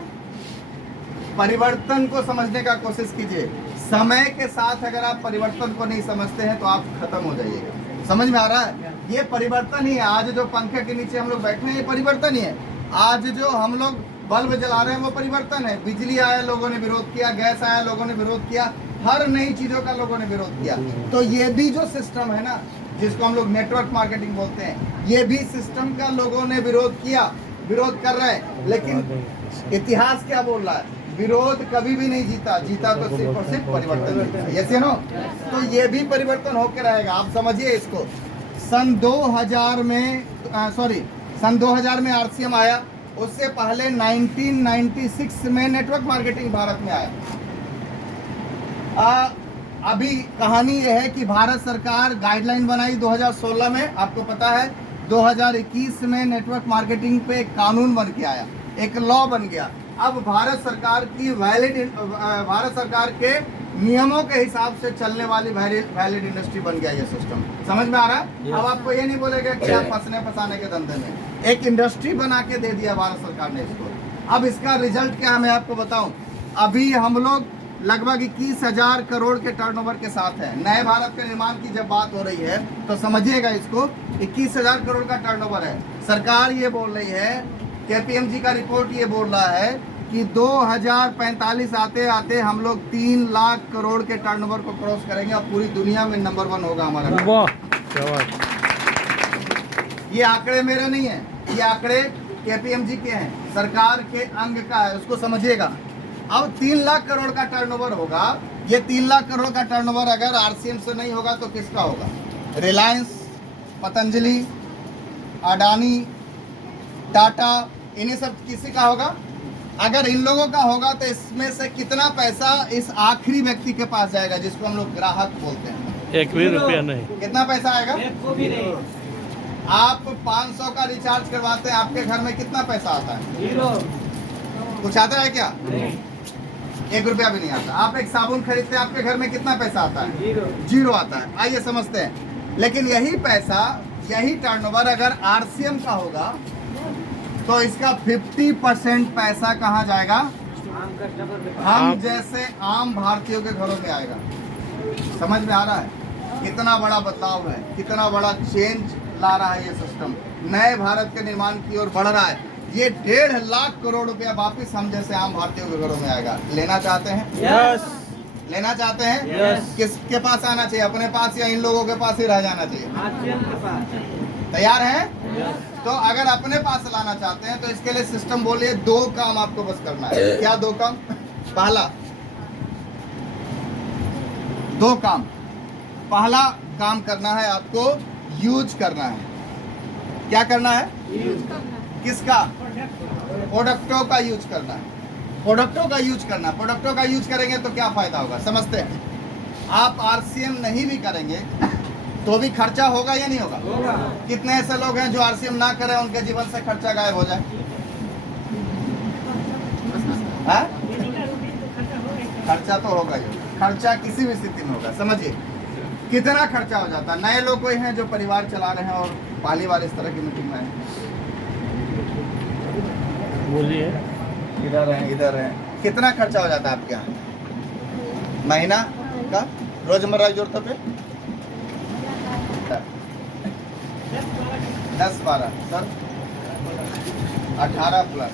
परिवर्तन को समझने का कोशिश कीजिए। समय के साथ अगर आप परिवर्तन को नहीं समझते हैं तो आप खत्म हो जाइएगा। समझ में आ रहा है? ये परिवर्तन ही है। आज जो पंखे के नीचे हम लोग बैठे हैं ये परिवर्तन ही है। आज जो हम लोग बल्ब जला रहे हैं वो परिवर्तन है। बिजली आया, लोगों ने विरोध किया, गैस आया, लोगों ने विरोध किया, हर नई चीजों का लोगों ने विरोध किया। तो ये भी जो सिस्टम है ना, जिसको हम लोग नेटवर्क मार्केटिंग बोलते हैं, ये भी सिस्टम का लोगों ने विरोध किया, विरोध कर रहे हैं। लेकिन इतिहास क्या बोल रहा है? विरोध कभी भी नहीं जीता, जीता तो सिर्फ और सिर्फ परिवर्तन जीता। यस या नो? तो ये भी परिवर्तन होकर रहेगा, आप समझिए इसको। सन 2000 में आरसीएम आया, उससे पहले 1996 में नेटवर्क मार्केटिंग भारत में आया। अभी कहानी यह है कि भारत सरकार गाइडलाइन बनाई 2016 में, आपको पता है 2021 में नेटवर्क मार्केटिंग पे एक कानून बन के आया, एक लॉ बन गया। अब भारत सरकार के नियमों के हिसाब से चलने वाली वैलिड इंडस्ट्री बन गया ये सिस्टम। समझ में आ रहा है? अब आपको ये नहीं बोलेगा कि आप फंसने फंसाने के धंधे में, एक इंडस्ट्री बना के दे दिया भारत सरकार ने इसको। अब इसका रिजल्ट क्या है मैं आपको बताऊं। अभी हम लोग लगभग 21,000 करोड़ के टर्नओवर के साथ है। नए भारत के निर्माण की जब बात हो रही है तो समझिएगा इसको, 21,000 करोड़ का टर्नओवर है। सरकार ये बोल रही है, केपीएमजी का रिपोर्ट ये बोल रहा है कि 2045 आते आते हम लोग 3 लाख करोड़ के टर्नओवर को क्रॉस करेंगे और पूरी दुनिया में नंबर 1 होगा हमारा। वाह, क्या बात। ये आंकड़े मेरे नहीं है, ये आंकड़े केपीएमजी के हैं, सरकार के अंग का है, उसको समझिएगा। अब 3 लाख करोड़ का टर्नओवर होगा, ये 3 लाख करोड़ का टर्नओवर अगर आरसीएम से नहीं होगा तो किसका होगा? रिलायंस, पतंजलि, अडानी, टाटा, इन्हीं सब किसी का होगा। अगर इन लोगों का होगा तो इसमें से कितना पैसा इस आखिरी व्यक्ति के पास जाएगा, जिसको हम लोग ग्राहक बोलते हैं? 1 भी रुपया नहीं। कितना पैसा आएगा? एक को भी नहीं। आप 500 का रिचार्ज करवाते हैं, आपके घर में कितना पैसा आता है? 0 कुछ आता है क्या? 1 रुपया भी नहीं आता। आप एक साबुन खरीदते हैं, आपके घर में कितना पैसा आता है? 0 आता है। आइए समझते हैं। लेकिन यही पैसा, यही टर्नओवर अगर आरसीएम का होगा तो इसका 50% पैसा कहाँ जाएगा? आम का डबल। हम जैसे आम भारतीयों के घरों में आएगा। समझ में आ रहा है कितना बड़ा बदलाव है, कितना बड़ा चेंज ला रहा है ये सिस्टम, नए भारत के निर्माण की ओर बढ़ रहा है। ये 1.5 लाख करोड़ रुपया वापिस हम जैसे आम भारतीयों के घरों में आएगा। लेना चाहते हैं? यस। लेना चाहते हैं? Yes. किसके पास आना चाहिए? अपने पास या इन लोगों के पास ही रह जाना चाहिए? आरसीएम के पास। तैयार हैं? तो अगर अपने पास लाना चाहते हैं तो इसके लिए सिस्टम बोलिए 2 काम आपको बस करना है। क्या 2 काम? पहला 2 काम। पहला काम करना है आपको यूज करना है। क्या करना है? किसका? प्रोडक्टों का यूज करना है। प्रोडक्टों का यूज करना। प्रोडक्टों का यूज करेंगे तो क्या फायदा होगा समझते हैं। आप आरसीएम नहीं भी करेंगे तो भी खर्चा होगा या नहीं होगा? होगा। कितने ऐसे लोग हैं जो आरसीएम ना करें, उनके जीवन से खर्चा गायब हो जाए? हाँ? खर्चा तो होगा ही। खर्चा किसी भी स्थिति में होगा। समझिए कितना खर्चा हो जाता है। नए लोग कोई हैं जो परिवार चला रहे हैं और पहली बार इस तरह की मीटिंग में आए? बोलिए। इधर है। कितना खर्चा हो जाता है आपके यहाँ महीना का, रोजमर्रा की जरूरतों पे? 10-12 सर 18 प्लस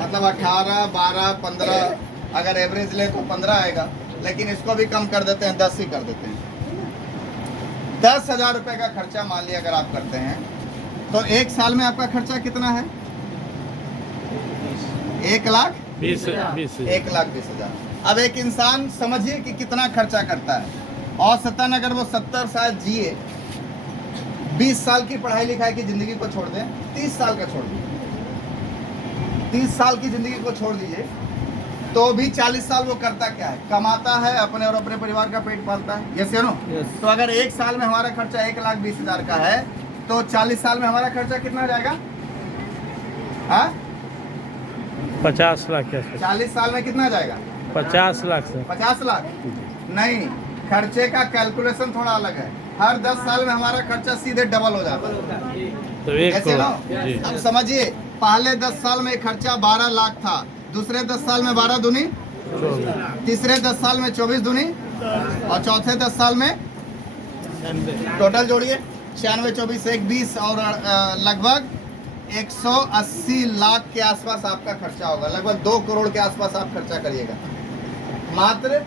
मतलब 18, 12, 15 अगर एवरेज ले तो 15 आएगा, लेकिन इसको भी कम कर देते हैं, 10 ही कर देते हैं। 10,000 रुपये का खर्चा मान लिया अगर आप करते हैं तो 1 साल में आपका खर्चा कितना है? 1,20,000। अब एक इंसान समझिए कि कितना खर्चा करता है। औसतन अगर वो 70 साल जिए, 20 साल की पढ़ाई लिखाई की जिंदगी को छोड़ दें, 30 साल का छोड़ दीजिए, 30 साल की जिंदगी को छोड़ दीजिए, तो भी 40 साल वो करता क्या है? कमाता है, अपने और अपने परिवार का पेट पालता है। यस या नो? तो अगर 1 साल में हमारा खर्चा 1,20,000 का है तो 40 साल में हमारा खर्चा कितना जाएगा? हाँ 50 लाख क्या? 40 साल में कितना जाएगा? 50 लाख सर। 50 लाख नहीं, खर्चे का कैलकुलेशन थोड़ा अलग है। हर 10 साल में हमारा खर्चा सीधे डबल हो जाता है। तो 1 ऐसे ना? करोड़ जी। अब समझिए पहले 10 साल में खर्चा 12 लाख था, दूसरे 10 साल में 12 दूनी, तीसरे 10 साल में 24 दूनी, और चौथे 10 साल में टोटल जोड़िए 96, 24, 120 और लगभग 180 लाख के आसपास आपका खर्चा होगा। लगभग 2 करोड़ के आसपास आप खर्चा करिएगा मात्र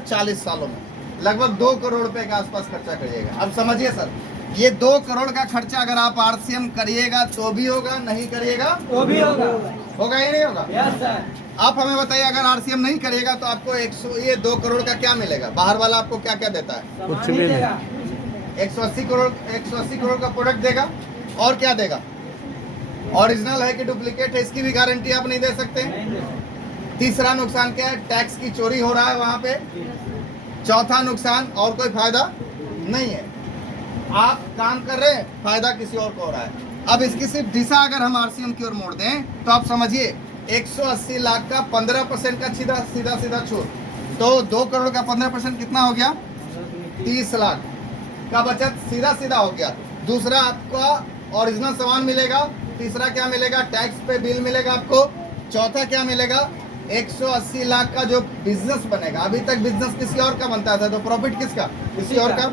40 सालों में। लगभग 2 करोड़ रुपए के आसपास खर्चा करिएगा। अब समझिए सर, ये 2 करोड़ का खर्चा अगर आप आरसीएम करिएगा तो भी होगा, नहीं करिएगा वो भी होगा। होगा ही नहीं होगा? Yes sir. आप हमें बताइए अगर आरसीएम नहीं करिएगा तो आपको 2 करोड़ का क्या मिलेगा? बाहर वाला आपको क्या क्या देता है? कुछ भी नहीं। 180 करोड़ का प्रोडक्ट देगा, और क्या देगा? ओरिजिनल है कि डुप्लीकेट है इसकी भी गारंटी आप नहीं दे सकते। तीसरा नुकसान क्या है? टैक्स की चोरी हो रहा है वहां पे। चौथा नुकसान और कोई फायदा नहीं है। आप काम कर रहे हैं, फायदा किसी और को हो रहा है। अब इसकी सिर्फ दिशा अगर हम आरसीएम की ओर मोड़ दें तो आप समझिए 180 लाख का 15% का सीधा छूट, तो 2 करोड़ का 15% कितना हो गया? 30 लाख का बचत सीधा हो गया। दूसरा आपका ओरिजिनल सामान मिलेगा, तीसरा क्या मिलेगा? टैक्स पे बिल मिलेगा आपको। चौथा क्या मिलेगा? 180 लाख का जो बिजनेस बनेगा। अभी तक बिजनेस किसी और का बनता था तो प्रॉफिट किसका? किसी और का।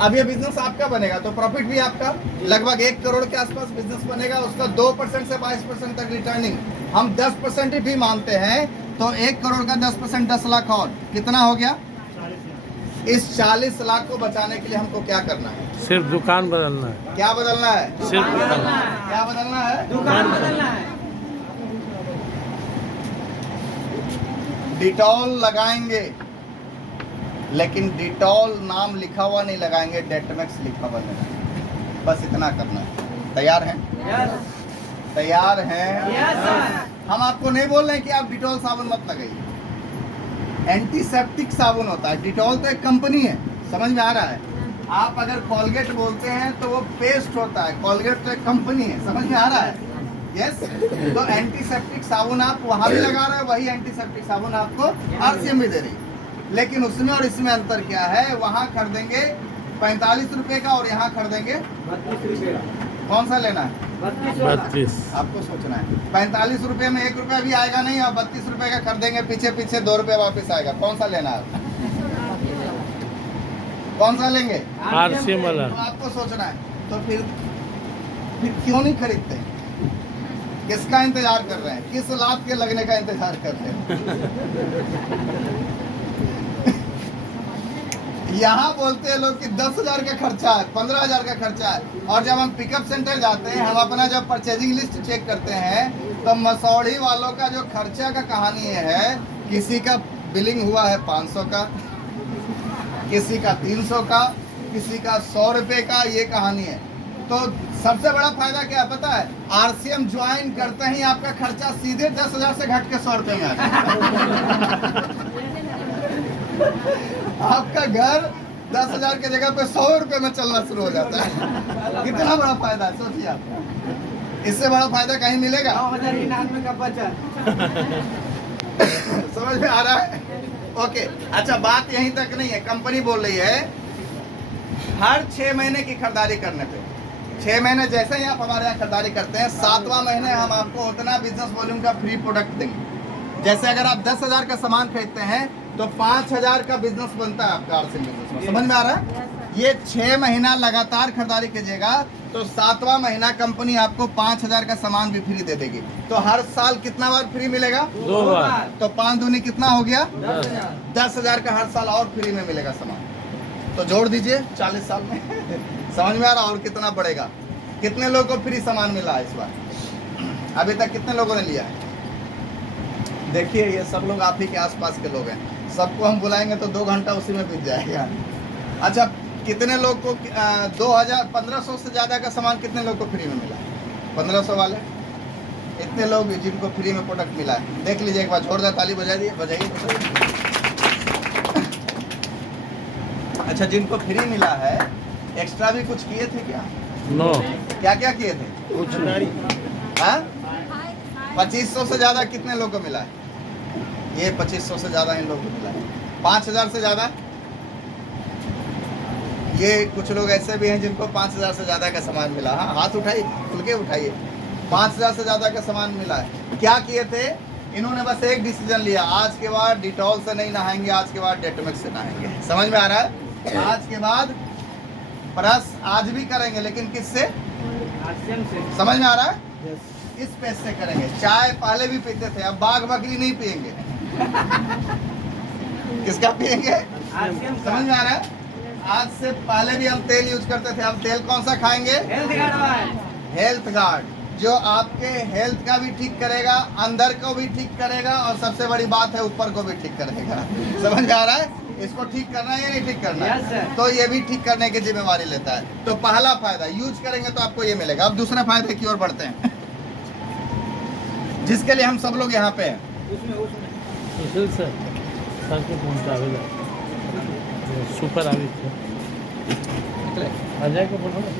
अब ये बिजनेस आपका बनेगा तो प्रॉफिट भी आपका। लगभग 1 करोड़ के आसपास बिजनेस बनेगा, उसका 2% से 22% तक रिटर्निंग। हम 10% भी मानते हैं तो 1 करोड़ का 10% 10 लाख और कितना हो गया? इस 40 लाख को बचाने के लिए हमको क्या करना है? सिर्फ दुकान बदलना है, क्या बदलना है? सिर्फ दुकान। क्या बदलना है? दुकान बदलना है। डिटॉल लगाएंगे, लेकिन डिटॉल नाम लिखा हुआ नहीं लगाएंगे, डेटमेक्स लिखा हुआ लगाएंगे। बस इतना करना है। तैयार हैं? यस तैयार हैं? Yes sir. हम आपको नहीं बोल रहे हैं कि आप डिटॉल साबुन मत लगाइए। एंटीसेप्टिक साबुन होता है, डिटॉल तो एक कंपनी है, समझ में आ रहा है? आप अगर कॉलगेट बोलते हैं तो वो पेस्ट होता है, कॉलगेट तो एक कंपनी है, समझ में आ रहा है? यस। तो एंटीसेप्टिक साबुन आप वहाँ भी लगा रहे हैं, वही एंटीसेप्टिक साबुन आपको आरसीएम भी दे रही है। लेकिन उसमें और इसमें अंतर क्या है? वहाँ खरीदेंगे 45 रुपए का और यहाँ खरीदेंगे 32 रुपये। कौन सा लेना है? 32। आपको सोचना है। 45 रुपए में 1 रुपया भी आएगा नहीं, और 32 रुपए का खरीदेंगे, पीछे पीछे 2 रुपए वापस आएगा। कौन सा लेना है? कौन सा लेंगे? आरसीएम वाला। तो आपको सोचना है। तो फिर क्यों नहीं खरीदते? किसका इंतजार कर रहे हैं? किस लाभ के लगने का इंतजार कर रहे हैं? यहाँ बोलते हैं लोग कि 10,000 का खर्चा है, 15,000 का खर्चा है, और जब हम पिकअप सेंटर जाते हैं, हम अपना जब परचेजिंग लिस्ट चेक करते हैं, तो मसौड़ी वालों का जो खर्चा का कहानी ये है, किसी का बिलिंग हुआ है 500 का, किसी का 300 का, किसी का 100 रुपए का, ये कहानी है। तो सबसे बड़ा फायदा क्या है पता है? आरसीएम ज्वाइन करते ही आपका खर्चा सीधे 10,000 से घट के 100 रुपए में आ जाता है। आपका घर 10,000 के जगह पे 100 रुपए में चलना शुरू हो जाता है। कितना बड़ा फायदा है, सोचिए आप। इससे बड़ा फायदा कहीं मिलेगा? 9,099 का बचत। समझ में आ रहा है? ओके, अच्छा, बात यहीं तक नहीं है। कंपनी बोल रही है हर 6 महीने की खरीदारी करने पे, 6 महीने जैसे ही आप हमारे यहाँ खरीदारी करते हैं, 7वां महीने हम आपको उतना बिजनेस वॉल्यूम का फ्री प्रोडक्ट देंगे। जैसे अगर आप 10,000 का सामान खरीदते हैं तो 5,000 का बिजनेस बनता है आपका आरसीएम बिजनेस में। समझ में आ रहा है? ये 6 महीना लगातार खरीदारी कीजिएगा तो 7वां महीना कंपनी आपको 5,000 का सामान भी फ्री दे देगी। तो हर साल कितना बार फ्री मिलेगा? 2 बार। तो 5 दूनी कितना हो गया? 10,000। 10,000 का हर साल और फ्री में मिलेगा सामान। तो जोड़ दीजिए 40 साल में। समझ में आ रहा? और कितना बढ़ेगा? कितने लोगों को फ्री सामान मिला है इस बार? अभी तक कितने लोगों ने लिया है? देखिए, ये सब लोग आप ही के आसपास के लोग हैं। सबको हम बुलाएंगे तो 2 घंटा उसी में बीत जाएगा। अच्छा, कितने लोग को 1500 से ज़्यादा का सामान कितने लोग को फ्री में मिला? 1500 वाले इतने लोग जिनको फ्री में प्रोडक्ट मिला है, देख लीजिए एक बार। जोरदार ताली बजाइए, बजाइए। अच्छा, जिनको फ्री मिला है, एक्स्ट्रा भी कुछ किए थे क्या? नो, क्या क्या किए थे? कुछ नहीं। हाँ? 2500 से ज़्यादा कितने लोग को मिला है? ये 2500 से ज़्यादा इन लोगों को मिला है। 5,000 से ज़्यादा? ये कुछ लोग ऐसे भी हैं जिनको 5,000 से ज़्यादा का सामान मिला। हाँ, हाथ उठाइए, खुल के उठाइए। 5,000 से ज़्यादा का सामान मिला है। क्या किए थे? इन्होंने बस एक डिसीजन लिया, आज के बाद डिटॉल से नहीं नहाएंगे, आज के बाद डेटमेक्स से नहाएंगे। समझ में आ रहा है? आज के बाद ब्रश आज भी करेंगे, लेकिन किससे? आरसीएम से। समझ में आ रहा है? इस पैसे से करेंगे। चाय पहले भी पीते थे, अब बाघ बकरी नहीं पियेंगे। किसका पियेंगे? आरसीएम का। समझ में आ रहा है? आज से पहले भी हम तेल यूज करते थे, अब तेल कौन सा खाएंगे? हेल्थ गार्ड वाला। हेल्थ गार्ड, जो आपके हेल्थ का भी ठीक करेगा, अंदर को भी ठीक करेगा, और सबसे बड़ी बात है ऊपर को भी ठीक करेगा। समझ में आ रहा है? इसको ठीक करना है या नहीं ठीक करना Yes, sir. है? तो ये भी ठीक करने की जिम्मेवारी लेता है। तो पहला फायदा यूज करेंगे तो आपको ये मिलेगा। अब दूसरा फायदे की ओर बढ़ते हैं, जिसके लिए हम सब लोग यहाँ पे हैं। उसमें सर के पहुँचावेला सुपर आवी थे। अजय को बोलो ना।